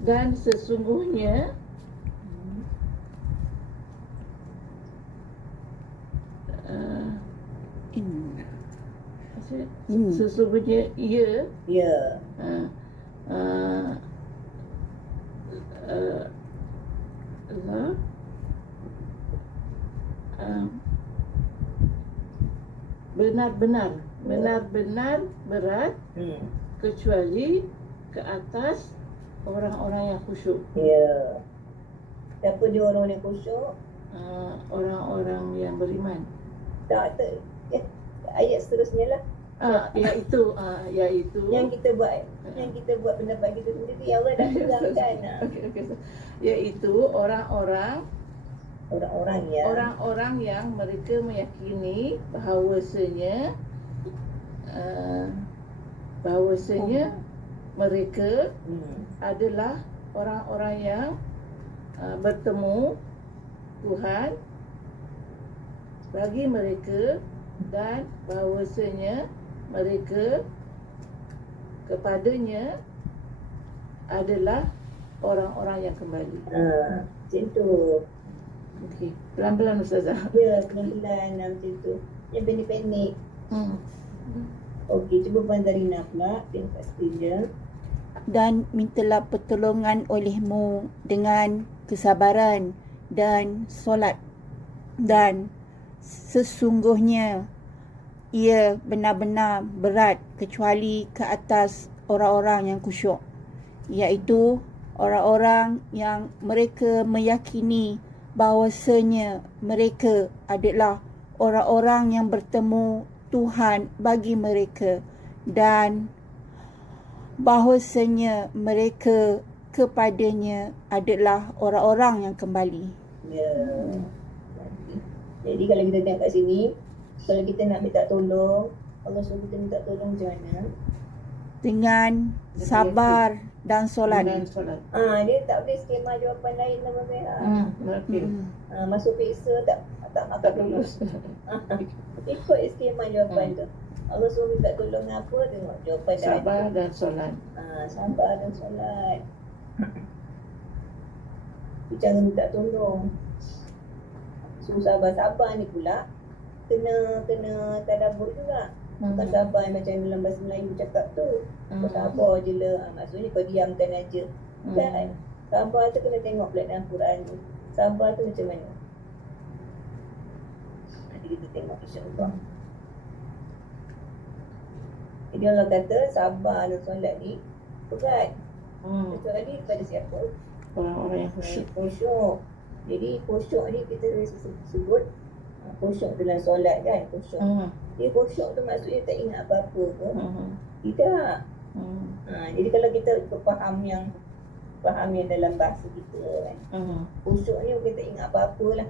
dan sesungguhnya Ini. Sesungguhnya ia Ya. uh, uh, uh, lah, benar-benar berat kecuali ke atas orang-orang yang khusyuk. Ya. Siapa dia orang yang khusyuk? Orang-orang yang beriman. Tak. Ya. Ayat seterusnya lah. Iaitu Yang kita buat pendapat kita sendiri, Allah dah terangkan. okay. Iaitu orang-orang yang mereka meyakini bahawasanya mereka adalah orang-orang yang bertemu Tuhan bagi mereka, dan bahawasanya mereka kepadanya adalah orang-orang yang kembali. Macam tu. Okey, pelan-pelan Ustazah. Ya, pelan-pelan macam tu. Yang pendek-pendek. Okey, cuba Puan Zarina pula. Yang pastinya. Dan mintalah pertolongan olehmu dengan kesabaran dan solat, dan sesungguhnya ia benar-benar berat kecuali ke atas orang-orang yang khusyuk, iaitu orang-orang yang mereka meyakini bahawasanya mereka adalah orang-orang yang bertemu Tuhan bagi mereka, dan bahawasanya mereka kepadanya adalah orang-orang yang kembali. Ya. Jadi kalau kita tengok kat sini, kalau kita nak minta tolong, Allah suruh kita minta tolong macam mana? Dengan sabar dan solat. Dia tak boleh skema jawapan lain nama merah. Masuk peksa tak makan dulu. Ikut skema jawapan tu. Allah suruh minta tolong apa, tengok jawapan sabar dan solat. Sabar dan solat. Itu cara minta tolong. Suruh sabar ni pula kena tadabbur juga. Bukan sabar macam dalam bahasa Melayu cakap tu. Kau sabar je lah. Maksudnya kau diamkan aja. Kan? Sabar tu kena tengok pula dalam Quran tu. Sabar tu macam mana? Nanti kita tengok insya-Allah. Jadi Allah kata sabar dan solat ni berat. Kecuali pada siapa? Orang-orang yang Khusyuk. Jadi khusyuk ni kita sebut khusyuk dalam solat kan, khusyuk. Dia khusyuk tu maksudnya tak ingat apa-apa ke? Tidak. Jadi kalau kita faham yang dalam bahasa kita kan. Khusyuk ni kita tak ingat apa-apa lah.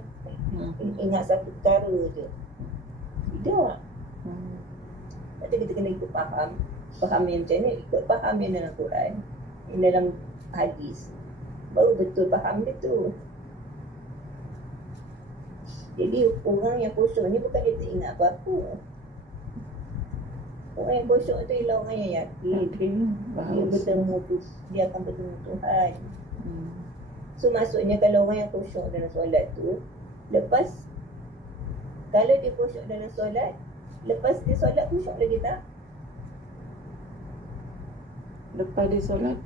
Ingat satu perkara je. Tidak. Jadi kita kena ikut faham yang macam ni, ikut faham yang dalam Quran, yang dalam hadis. Baru betul faham dia tu. Jadi orang yang khusyuk ni bukan dia tak ingat apa-apa. Orang yang khusyuk tu ialah orang yang yakin dia akan bertemu Tuhan. So maksudnya kalau orang yang khusyuk dalam solat tu, kalau dia khusyuk dalam solat, lepas dia solat khusyuk lagi tak? Lepas dia solat,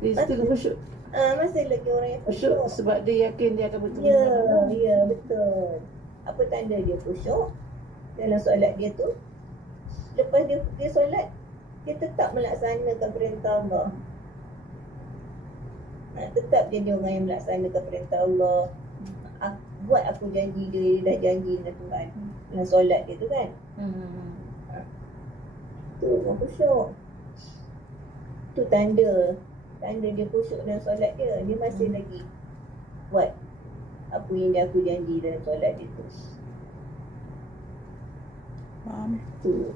dia still khusyuk. Masih lagi orang yang khusyuk. Sebab dia yakin dia akan bertemu. Ya, betul. Apa tanda dia khusyuk dalam solat dia tu? Lepas dia solat, dia tetap melaksanakan perintah Allah. Tetap jadi orang yang melaksanakan perintah Allah. Buat aku janji dia dah janji dengan Tuhan dalam solat dia tu kan. Tu orang khusyuk. Tu tanda dia khusyuk dalam solat dia. Dia masih lagi buat apa yang aku janji dalam solat dia tu. Faham? Tu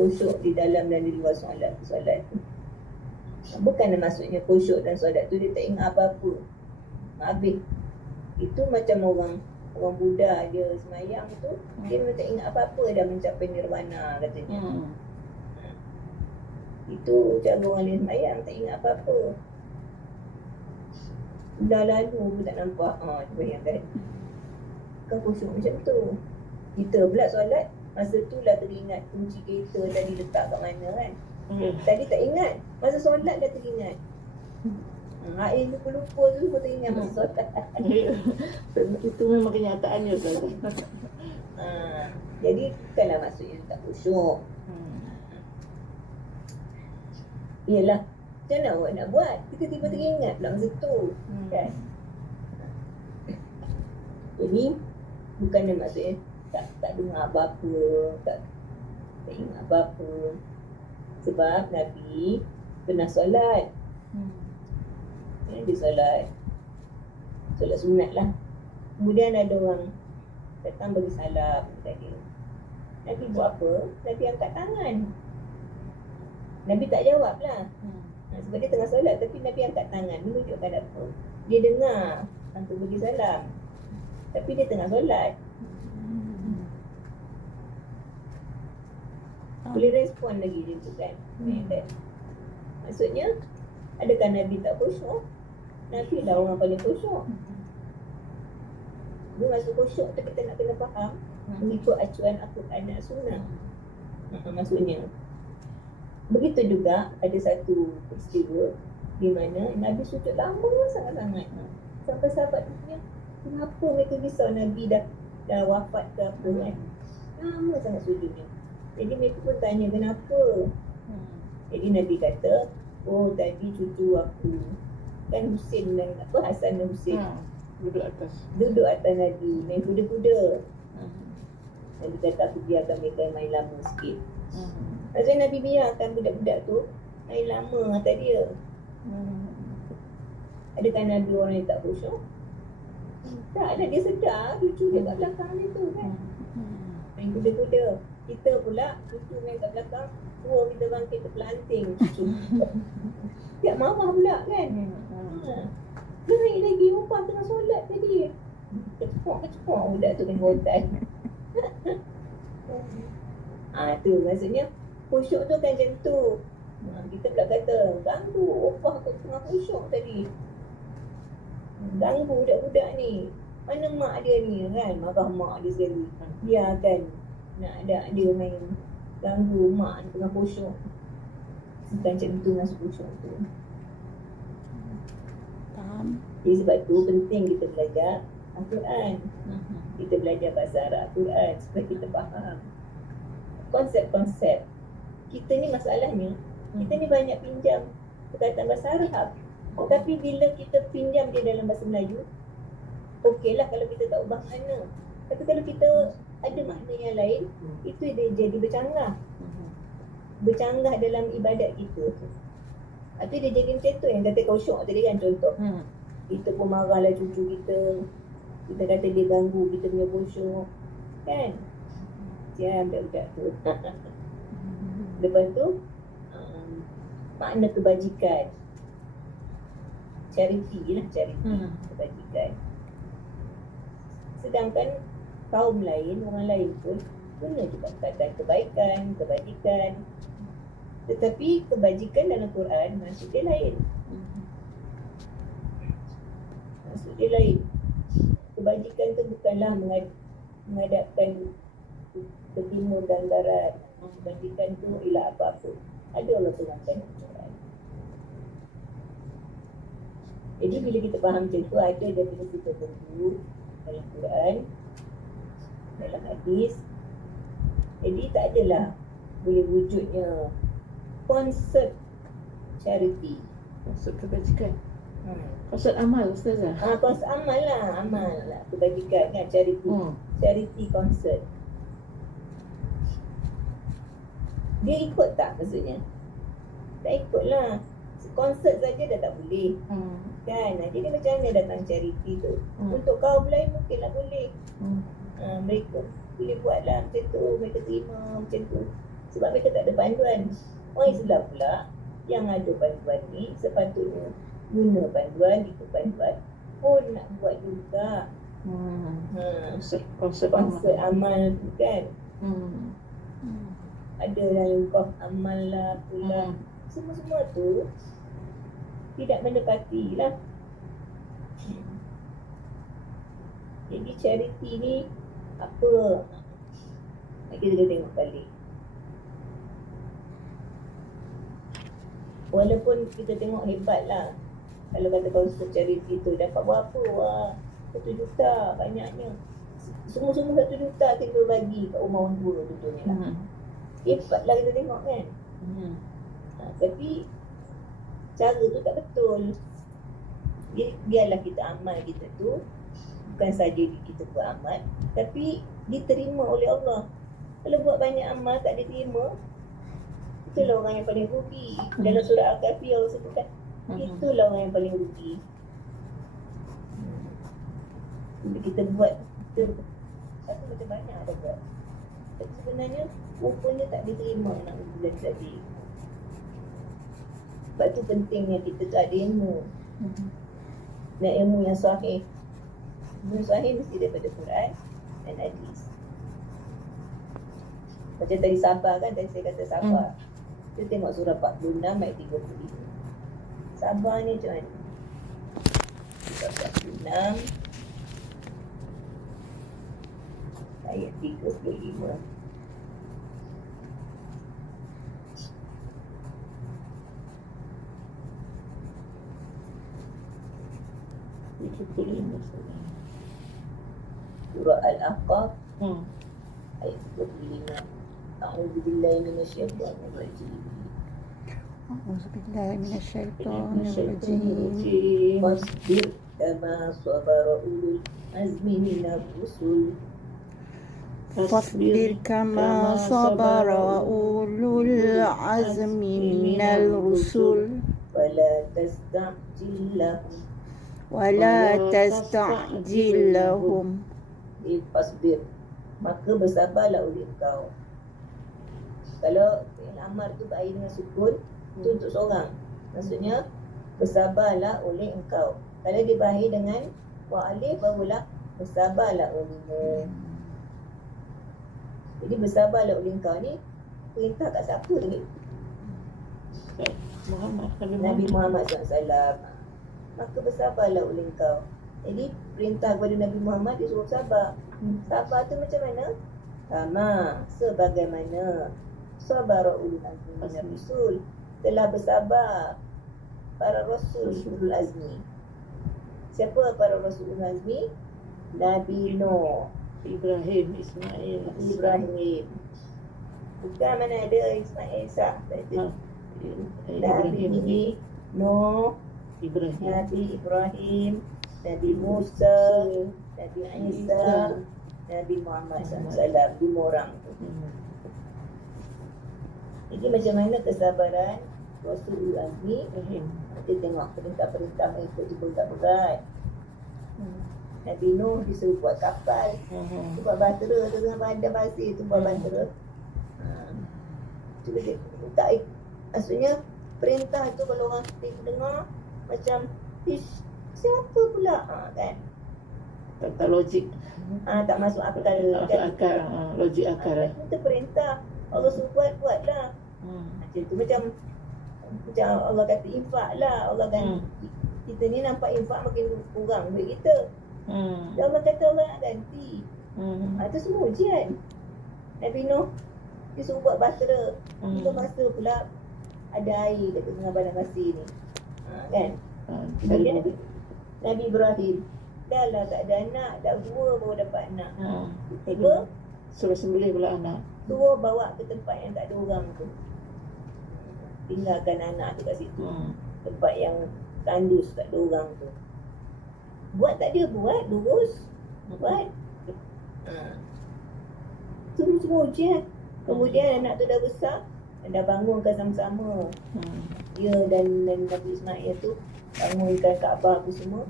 khusyuk di dalam dan di luar solat tu. Bukan maksudnya khusyuk dan solat tu dia tak ingat apa-apa. Habis. Itu macam orang Buddha dia semayang tu, dia memang tak ingat apa-apa dah mencapai nirvana katanya. Itu cara orang lain semayang, tak ingat apa-apa. Dah lalu pun tak nampak. Cuba bayangkan. Kan khusyuk macam tu. Kita pula solat Masa tu lah teringat kunci kereta tadi letak kat mana kan. Ya. Tadi tak ingat. Masa solat dah teringat. Air lupa-lupa tu semua teringat masa solat. Ya. Itu memang kenyataannya Ustazah. Jadi bukanlah maksudnya tak khusyuk. Yelah, macam mana awak nak buat? Kita tiba teringat pula masa tu. Kan? Jadi bukannya maksudnya tak dengar apa-apa, tak ingat apa-apa. Sebab Nabi pernah solat. Dia solat sunat lah. Kemudian ada orang datang bagi salam kepada dia. Nabi buat apa? Nabi angkat tangan. Nabi tak jawab lah. Sebab dia tengah solat, tapi Nabi angkat tangan menunjukkan apa? Dia dengar hantu bagi salam, tapi dia tengah solat. Boleh respon lagi dia tu kan. Maksudnya, adakah Nabi tak khusyuk? Nabi lah orang paling khusyuk. Dia masuk khusyuk tu kita nak kena faham mengikut acuan Al-Quran dan Sunnah. Maksudnya begitu juga ada satu peristiwa di mana Nabi sujud lama sangat-sangat. Sampai sahabat tu tanya, kenapa mereka risau Nabi dah wafat ke apa kan? Lama sangat sujudnya. Jadi mereka pun tanya kenapa. Jadi Nabi kata, oh tadi cucu aku kan Husin dan Hasan dan Husin duduk atas Nabi main kuda-kuda. Nabi kata aku biarkan mereka main lama sikit. Maksudnya Nabi biarkan budak-budak tu main lama atas dia. Adakah Nabi orang yang tak khusyuk? Tak, dia sedar cucu dia kat belakang dia tu kan. Main kuda-kuda. Kita pula cucu main kat belakang, tua kita bangkit terpelanting cucu. Tak marah pula kan. Naik lagi upah tengah solat tadi. Kecepok budak tu dengan hotel. Tu maksudnya khusyuk tu kan macam tu. Kita pula kata ganggu upah tu tengah khusyuk tadi. Ganggu budak-budak ni. Mana mak dia ni kan, marah mak dia sekali. Biarkan nak ada dia main ganggu mak tengah khusyuk. Bukan macam tu masuk khusyuk tu. Jadi sebab tu penting kita belajar Al-Quran. Kita belajar bahasa Arab Al-Quran supaya kita faham konsep-konsep. Kita ni masalahnya, kita ni banyak pinjam perkataan bahasa Arab. Tapi bila kita pinjam dia dalam bahasa Melayu, okeylah kalau kita tak ubah makna. Tapi kalau kita ada makna yang lain, itu dia jadi bercanggah. Bercanggah dalam ibadat kita. Itu dia jadi macam tu yang kata khusyuk tadi kan contoh. Kita pun marahlah cucu kita. Kita kata dia ganggu kita punya khusyuk. Kan? Siam budak-budak tu. Lepas tu, makna kebajikan. Charity lah, charity. Kebajikan. Sedangkan kaum lain, orang lain pun guna juga perkataan kebaikan, kebajikan. Tetapi kebajikan dalam Quran maksud dia lain. Maksud dia lain. Kebajikan tu bukanlah menghadapkan ke timur dan barat. Kebajikan tu ialah apa-apa. Ada Allah terangkan Quran. Jadi bila kita faham macam tu, ada definisi tertentu dalam Quran, dalam hadis. Jadi tak adalah boleh wujudnya konsep charity. Konsep kebajikan. Konsep amal Ustazah. Konsep amal lah. Kebajikan kan, charity. Charity konsep. Dia ikut tak maksudnya? Tak ikut lah. Konsep saja dah tak boleh. Kan? Jadi macam mana datang charity tu? Untuk kaum lain mungkinlah boleh. Mereka boleh buatlah macam tu. Mereka terima macam tu. Sebab mereka tak ada panduan. Orang Islam pula yang ada panduan ni sepatutnya guna panduan, ikut panduan pun nak buat juga. Konsep amal tu kan. Ada yang kau amal lah pula. Semua-semua tu tidak mendekati lah. Jadi charity ni apa? Kita kena tengok balik. Walaupun kita tengok hebat lah. Kalau kata kaunselor charity tu dapat berapa? Wah, 1 juta banyaknya. Semua 1 juta kita bagi kat rumah orang tua contohnya lah. Hebat lah kita tengok kan. Tapi cara tu tak betul. Biarlah kita amal kita tu bukan saja kita buat amal, tapi diterima oleh Allah. Kalau buat banyak amal tak diterima, itulah orang yang paling rugi. Dalam surah Al-Kahfi Allah sebutkan, itulah orang yang paling rugi. Kita buat tapi macam banyak ada buat, tapi sebenarnya rupanya tak diterima nak bulan tadi. Sebab tu pentingnya kita tu ada ilmu. Dan ilmu yang sahih. Ilmu sahih mesti daripada Quran dan hadis. Macam tadi sabar kan, tadi saya kata sabar. Kita tengok surah 46 ayat 35. Sabar ni macam mana? Surah 46 ayat 35. Surah Al-Ahqaf ayat 35. A'udzubillahi minasyaitonir rajim. A'udzubillahi minasyaitonirrajim. Fasbir kama sabara ulul azmi minar rusul. Fasbir kama sabara ulul azmi minal rusul. Wala tasta'jil lahum. Wala tasta'jil lahum. Fasbir, maka bersabarlah oleh engkau. Kalau amar tu berakhir dengan sukun, tu untuk seorang. Maksudnya bersabarlah oleh engkau. Kalau dia berakhir dengan wa alif, barulah bersabarlah olehmu. Jadi bersabarlah oleh engkau ni perintah kat siapa ni? Nabi Muhammad SAW. Maka bersabarlah oleh engkau. Jadi perintah kepada Nabi Muhammad dia suruh sabar. Sabar tu macam mana? Sama sebagaimana sabara ulul azmi minar rusul, telah bersabar para rasul ulul azmi. Siapa para rasul ulul azmi? Nabi Nuh, Ibrahim, Ismail, Ibrahim. Bukan mana ada Ismail Isa. Nabi Nuh, Ibrahim, Nabi Ibrahim, Nabi Musa, Nabi Isa, Nabi Muhammad SAW. 5 orang tu. Jadi macam mana kesabaran Rasul Azmi? Kita tengok perintah-perintah mereka tu pun tak berat. Nabi Nuh disuruh buat kapal. Tu buat bahtera tu dengan padang pasir tu buat bahtera. Cuba dia tak, maksudnya perintah tu kalau orang dengar macam siapa pula kan? tak logik. Tak masuk akal kan? Logik akal. Itu perintah Allah suruh buatlah. Macam tu macam Allah kata infak lah. Allah kan kita ni nampak infak makin kurang duit kita. Dan Allah kata Allah nak ganti. Itu semua ujian. Nabi Nuh dia suruh buat bahtera. Kita masa pula ada air kat tengah padang pasir ni. Kan? Kemudian Nabi Ibrahim dah lah tak ada anak, dah 2 baru dapat anak. Tiba suruh sembelih pula anak. suruh bawa ke tempat yang tak ada orang tu. Tinggalkan anak tu kat situ. Tempat yang tandus tak ada orang tu. Buat tak dia buat, lurus. Buat. Semua ujian. Kemudian anak tu dah besar, dah bangunkan sama-sama. Dia dan Nabi Ismail tu bangunkan Kaabah tu semua.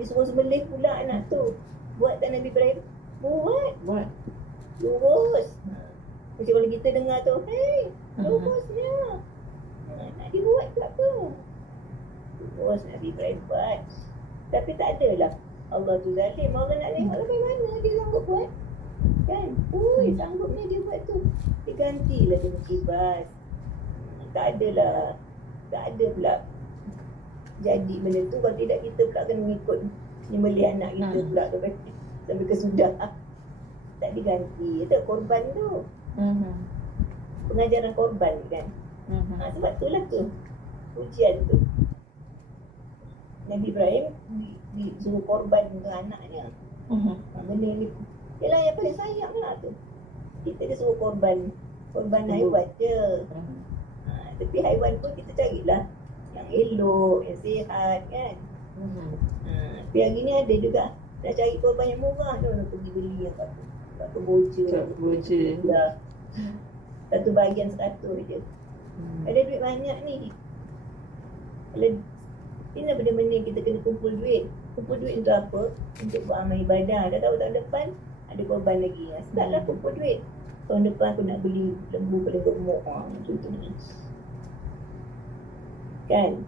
Dia semua sembelih pula anak tu. Buat tak Nabi Ibrahim? Buat. Lurus. Macam kalau kita dengar tu, hey, lurusnya. Nak dibuat ke apa? Lurus Nabi Ibrahim buat. Tapi tak adalah Allah tu zalim. Allah nak tengok sampai mana dia sanggup buat. Kan? Sanggupnya dia buat tu. Dia gantilah dia mukibas. Tak adalah. Tak ada pula jadi benda tu. Kalau tidak kita pula kena mengikut nyembelih anak kita pula sampai kesudah. tak diganti. Itu korban tu. Pengajaran korban kan. Sebab itulah tu ujian tu. Nabi Ibrahim disuruh korban untuk anaknya. Benda ni ialah yang paling sayang lah tu. Kita disuruh korban haiwan je. Tapi haiwan pun kita carilah yang elok, yang sihat kan. Tapi hari ni ada juga nak cari korban yang murah tu, nak pergi beli yang kat boja. Ya. Satu bahagian 100 je. Ada duit banyak ni. Kalau ini benda-benda yang kita kena kumpul duit. Kumpul duit untuk apa? Untuk buat amal ibadah. Dah tahu tahun depan ada korban lagi. Startlah kumpul duit. Tahun depan aku nak beli lembu pada gemuk. Contohnya. Kan?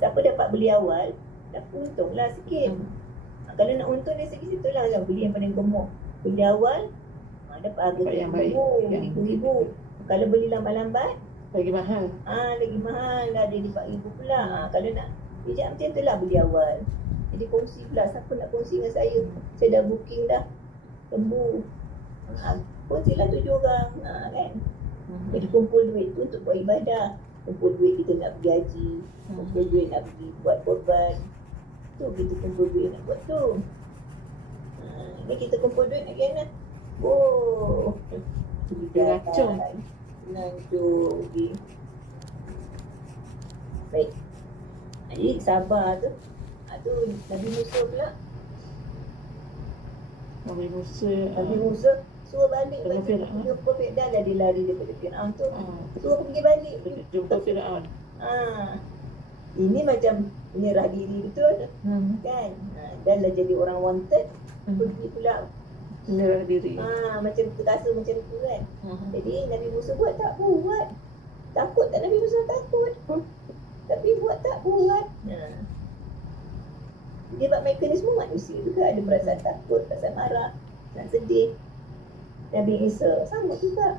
Siapa dapat beli awal, dah untunglah sikit. Kalau nak untung dari segi situ lah, beli yang paling gemuk. Beli awal, dapat harga yang baik. RM1,000. Kalau beli lambat-lambat, Lagi mahal. lagi mahal lah, dia RM4,000 pula. Kalau nak bijak macam tu lah, beli awal. Jadi kongsi pula, siapa nak kongsi dengan saya? Saya dah booking dah lembu. Kongsilah 7 orang. Kan? Jadi kumpul duit tu untuk buat ibadah. Kumpul duit kita nak pergi haji. Kumpul duit nak pergi buat korban. Tu kita kumpul duit nak buat tu. Ni kita kumpul duit nak kena. Oh, Racun. Nancung. Baik. Jadi sabar tu. Tu Nabi Musa pula. Nabi Musa. Nabi Musa suruh balik Dengan bagi Fir'aun. jumpa Fir'aun, dah dia lari daripada Fir'aun tu. Suruh pergi balik. Jumpa Fir'aun. Ini macam menyerah diri betul kan. Dan dah jadi orang wanted, pergi pula Menyerah diri. macam terasa macam tu kan. Jadi Nabi Musa buat tak buat. Takut tak Nabi Musa? Takut. Tapi buat tak buat. Dia buat mekanisme manusia juga. Ada perasaan takut, perasaan marah, perasaan sedih. Nabi Isa sama juga.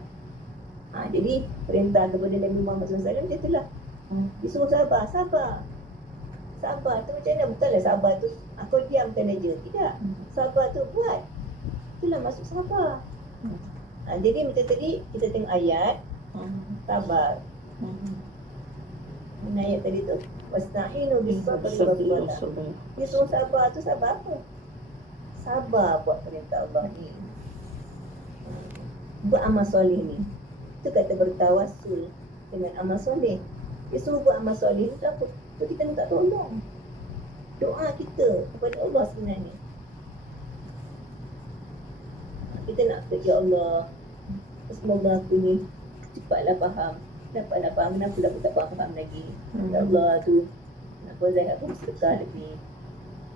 Jadi perintah kepada Nabi Muhammad SAW macam itulah. Disuruh sabar. Sabar tu macam mana? Bukanlah sabar tu kau diamkan aja. Tidak. Sabar tu buat. Itulah maksud sabar. Jadi macam tadi kita tengok ayat sabar. Mana ayat tadi tu? Wasta'inu bis-sabri was-salah. Dia suruh sabar tu sabar apa? Sabar buat perintah Allah ni. Buat amal soleh ni. Itu kata bertawassul dengan amal soleh. Dia suruh buat amal soleh tu apa? Tu kita minta tolong. Doa kita kepada Allah sebenarnya. Kita nak kata, ya Allah, semoga aku ni cepatlah faham. Dapatlah faham. Kenapa aku tak faham lagi? Ya Allah tu, kenapa Zahid aku bersedekah lebih?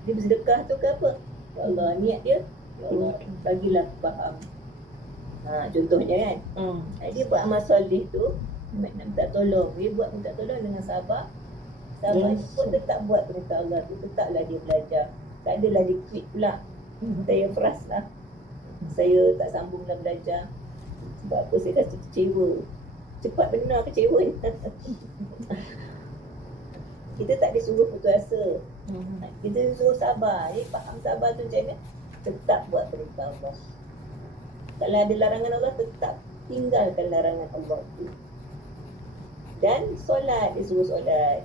Dia bersedekah tu ke apa? Ya Allah, niat dia, ya Allah, bagilah aku faham. Contohnya kan. Dia buat amal soleh tu, nak minta tolong. Dia buat minta tolong dengan sabar. Sabar pun tetap buat perintah Allah tu. Tetaplah dia belajar. Tak adalah dia quit pula. Saya frust lah. Saya tak sambunglah belajar. Sebab apa? Saya rasa kecewa. Cepat benar kecewa. Kita tak disuruh putus asa. Kita disuruh sabar. Faham sabar tu macam mana? Tetap buat perintah Allah. Kalau ada larangan Allah, tetap tinggalkan larangan Allah tu. Dan solat, dia suruh solat.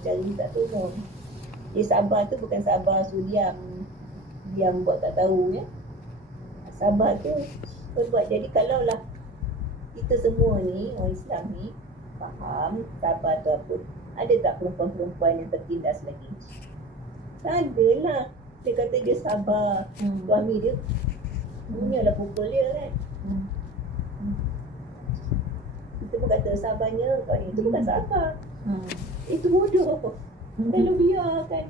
Cari tak tolong. Dia sabar tu bukan sabar suruh diam buat tak tahu ya. Sabar tu berbuat. Jadi kalaulah kita semua ni, orang Islam ni, faham sabar tu apa, ada tak perempuan-perempuan yang tertindas lagi? Tak ada lah. Dia kata dia sabar. Suami dia punyalah pukul dia kan. Kita pun kata sabarnya kau ni. Itu bukan sabar. Itu bodoh. Kalau biarkan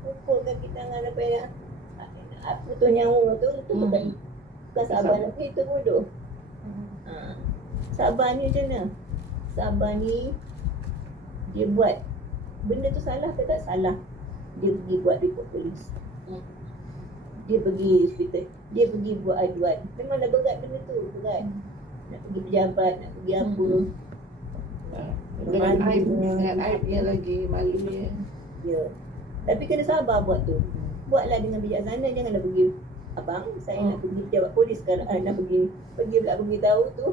pukulkan kita tangan sampai putus nyawa tu, itu bukan sabar. Tapi itu bodoh. Sabar ni macam mana? Sabar ni dia buat benda tu salah ke tak salah, dia pergi buat report polis. Dia pergi hospital, dia pergi buat aduan. Memang dah berat benda tu, berat. Nak pergi pejabat, nak pergi apa. Dengan aibnya lagi, malunya. Ya. Tapi kena sabar buat tu. Buatlah dengan bijaksana, janganlah pergi abang saya nak pergi jawab polis sekarang, nak pergi pula beritahu tu.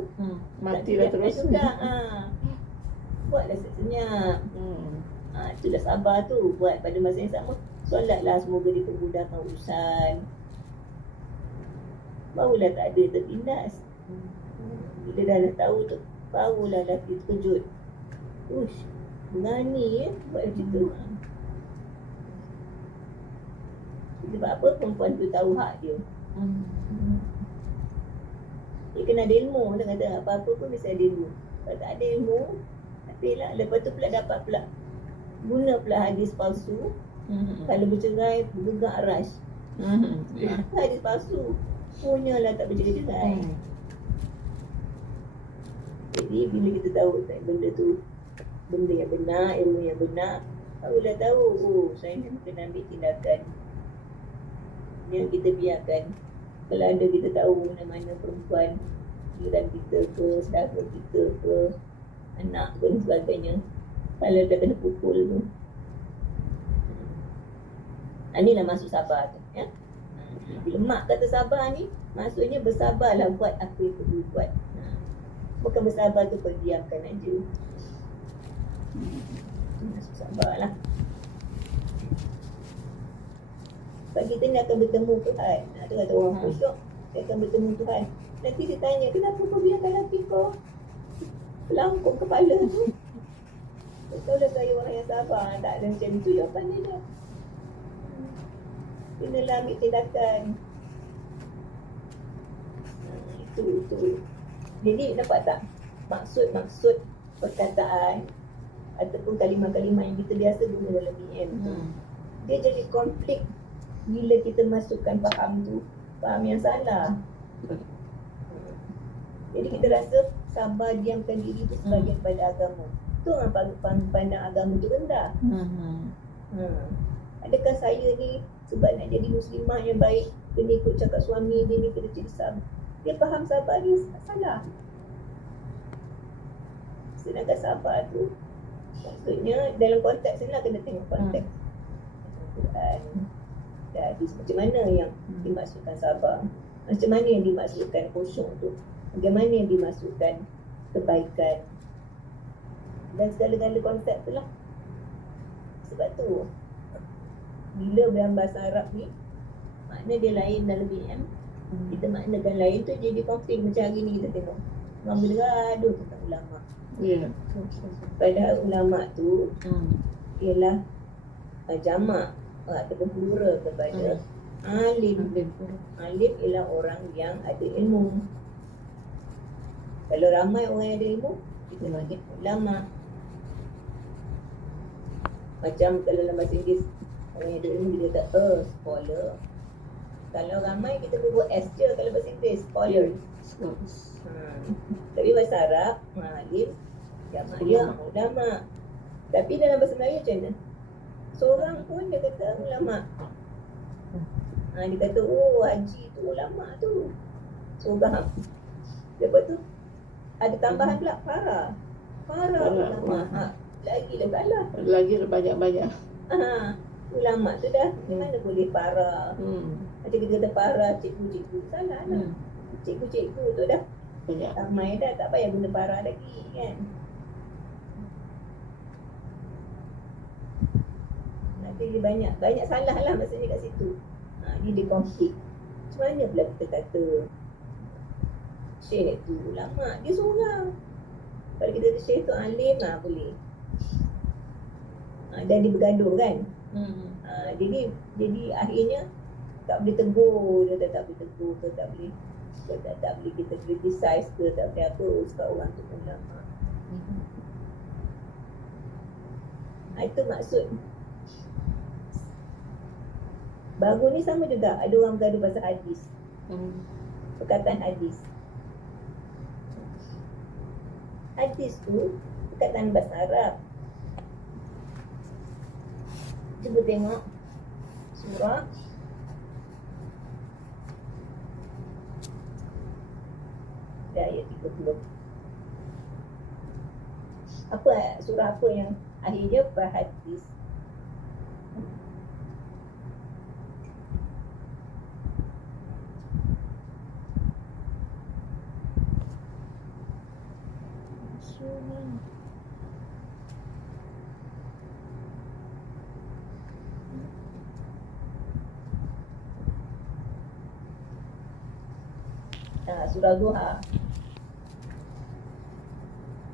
Matilah Tak terus. juga. Buatlah senyap. Itu dah sabar tu. Buat pada masa yang sama, solatlah semoga dipermudahkan urusan. Barulah tak ada tertindas. Bila dah tahu tu, barulah dah terkejut. Ush, berani ya buat macam tu. Sebab apa perempuan tu tahu hak dia. Dia kena ada ilmu. Dia kata apa-apa pun mesti ada ilmu. Kalau tak ada ilmu, tapi lah. Lepas tu pula dapat pula guna pula hadis palsu. Kalau bercerai, bergegak arash. Hadis palsu. Punyalah tak bercerai-cerai. Jadi bila kita tahu benda tu, benda yang benar, ilmu yang benar, barulah tahu, oh saya memang kena ambil tindakan. Yang kita biarkan. Kalau ada kita tahu mana-mana perempuan, jiran kita ke, saudara kita ke, anak ke dan sebagainya, kalau dah kena pukul tu. Inilah maksud sabar tu. Ya? Bila mak kata sabar ni, maksudnya bersabarlah buat apa yang perlu buat. Bukan bersabar tu perdiamkan aja. Maksud sabarlah. Sebab kita ni akan bertemu Tuhan. Ada kata orang khusyuk, dia akan bertemu Tuhan. Nanti dia tanya, kenapa kau biarkan laki kau pelangkuk kepala tu? Betul-betul saya orang yang sabar. Tak ada macam tu, jawapan dia. Kenalah ambil tindakan. Itu. Jadi nampak tak? Maksud perkataan ataupun kalimah-kalimah yang kita biasa guna dalam BM tu. Dia jadi konflik bila kita masukkan faham yang salah. Jadi kita rasa sabar diamkan diri itu sebagian pada agama. Tu orang pandang agama tu rendah. Adakah saya ni sebab nak jadi muslimah yang baik, kena ikut cakap suami dia ni, kena jadi sabar? Dia faham sabar dia salah. Sedangkan sabar tu maksudnya dalam konteks ni lah, kena tengok konteks Quran dan hadis. Macam mana yang dimaksudkan sabar, macam mana yang dimaksudkan khusyuk tu, bagaimana yang dimaksudkan kebaikan, dan segala-gala konsep tu lah. Sebab tu bila dalam bahasa Arab ni makna dia lain dalam BM, kita maknakan lain tu, jadi konflik. Macam hari ni kita tengok orang bergaduh tentang ulama. Padahal ulama tu ialah jamak ataupun plural kepada alim. Alim ialah orang yang ada ilmu. Kalau ramai orang yang ada ilmu, kita panggil ulama. Macam kalau dalam bahasa Inggeris, orang yang ada ilmu dia kata scholar. Kalau ramai kita buat S je kalau bahasa Inggeris, scholar. Tapi bahasa Arab, alim, jamak dia ulama. Tapi dalam bahasa Melayu macam mana? Seorang pun dia kata ulama. Dia kata, oh haji tu ulama tu. Seorang. Lepas tu ada tambahan pula, para ulama. Lagi dah salah. Lagi banyak-banyak. Ulama tu dah, di mana boleh para. Macam kita kata para cikgu-cikgu, salah lah. Cikgu-cikgu tu dah Banyak. ramai dah, tak payah guna para lagi kan. Nanti dia banyak salah lah maksudnya kat situ. Dia konflik. Macam mana pula kita kata syekh tu ulama, dia seorang. Kalau kita kata syekh tu alim, boleh. Dan dia bergaduh kan. Jadi akhirnya tak boleh tegur, dia tak boleh tegur ke, tak boleh kita criticize ke, tak boleh apa, sebab orang tu ulama. Itu maksud. Baru ni sama juga, ada orang bergaduh pasal hadis. Perkataan hadis. Hadis tu perkataan bahasa Arab. Cuba tengok surah ayat 30. Surah apa yang akhirnya berhadis? surah Duha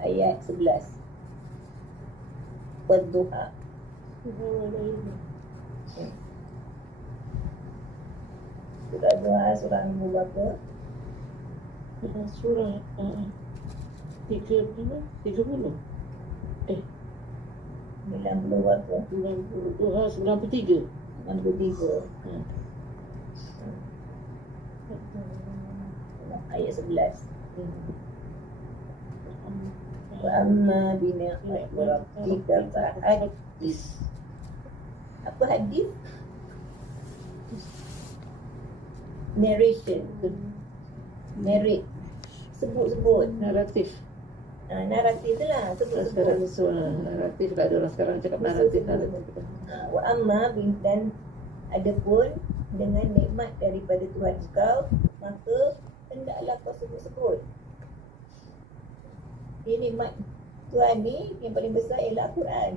ayat 11. Wadduha. Surah Duha surah nombor berapa? Surah 30. 90 berapa? 93. 63. Ayat 11. Wa amma bi ni'mati rabbika fahaddis. Apa hadis? Narration. Narrate. Sebut-sebut. Naratif. Naratif tu lah. Sekarang Sebut-sebut. ni soal naratif. Tak ada orang sekarang cakap naratif. Wa amma dan adapun dengan nikmat daripada Tuhan kau, maka hendaklah kau sebut-sebut. Dia nikmat Tuhan ni yang paling besar ialah Al-Quran.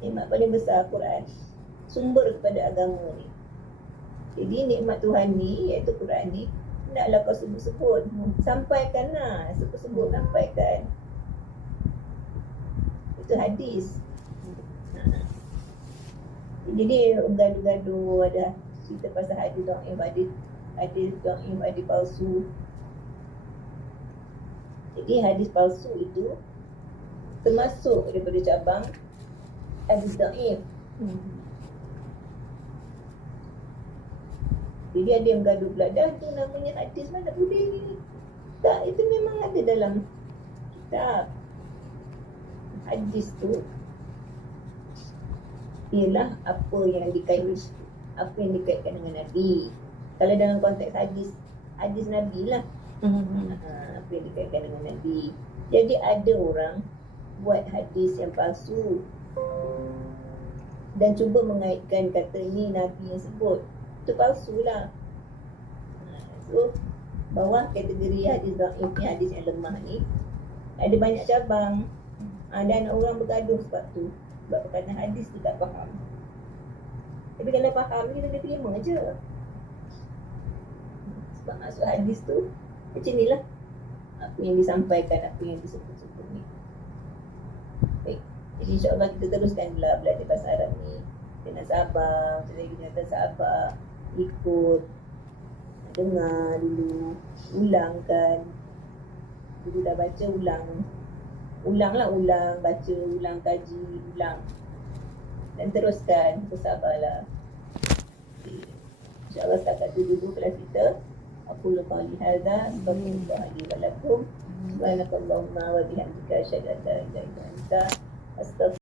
Nikmat paling besar Al-Quran. Sumber kepada agama ni. Jadi nikmat Tuhan ni iaitu Quran ni hendaklah kau sebut-sebut. Sampaikanlah, sebut-sebut sampaikan. Itu hadis. Jadi gaduh-gaduh ada cerita pasal hadis dhaif, hadis dhaif, hadis palsu. Jadi hadis palsu itu termasuk daripada cabang hadis dhaif. Jadi ada yang gaduh pula, dah tu namanya hadis mana boleh ni. Tak, itu memang ada dalam kitab. Hadis tu ialah apa yang dikaitkan dengan Nabi. Kalau dalam konteks hadis Nabi lah. Apa yang dikaitkan dengan Nabi. Jadi ada orang buat hadis yang palsu dan cuba mengaitkan kata ni Nabi yang sebut. Itu palsu lah. So bawah kategori hadis dhaif ni, hadis yang lemah ni, ada banyak cabang. Dan orang bergaduh sebab tu. Sebab perkataan hadis tu tak faham. Tapi kalau faham, kita boleh terima je. Sebab maksud hadis tu macam ni lah. Apa yang disampaikan, apa yang disebut-sebut ni. Baik. Jadi insyaAllah kita teruskan pula belajar bahasa Arab ni. Dengan sabar. Macam tadi kita kata sabar. Ikut. Dengar dulu. Ulangkan. Dulu dah baca, ulang. Ulanglah, ulang, baca, ulang, kaji, ulang. Dan teruskan, bersabarlah. InsyaAllah setakat tu dulu kelas kita. Aku lupa lihada, sebabullah li walakum. Subhanakallahumma wa bihamdika asyhadu an la ilaha illa anta astaghfiruka.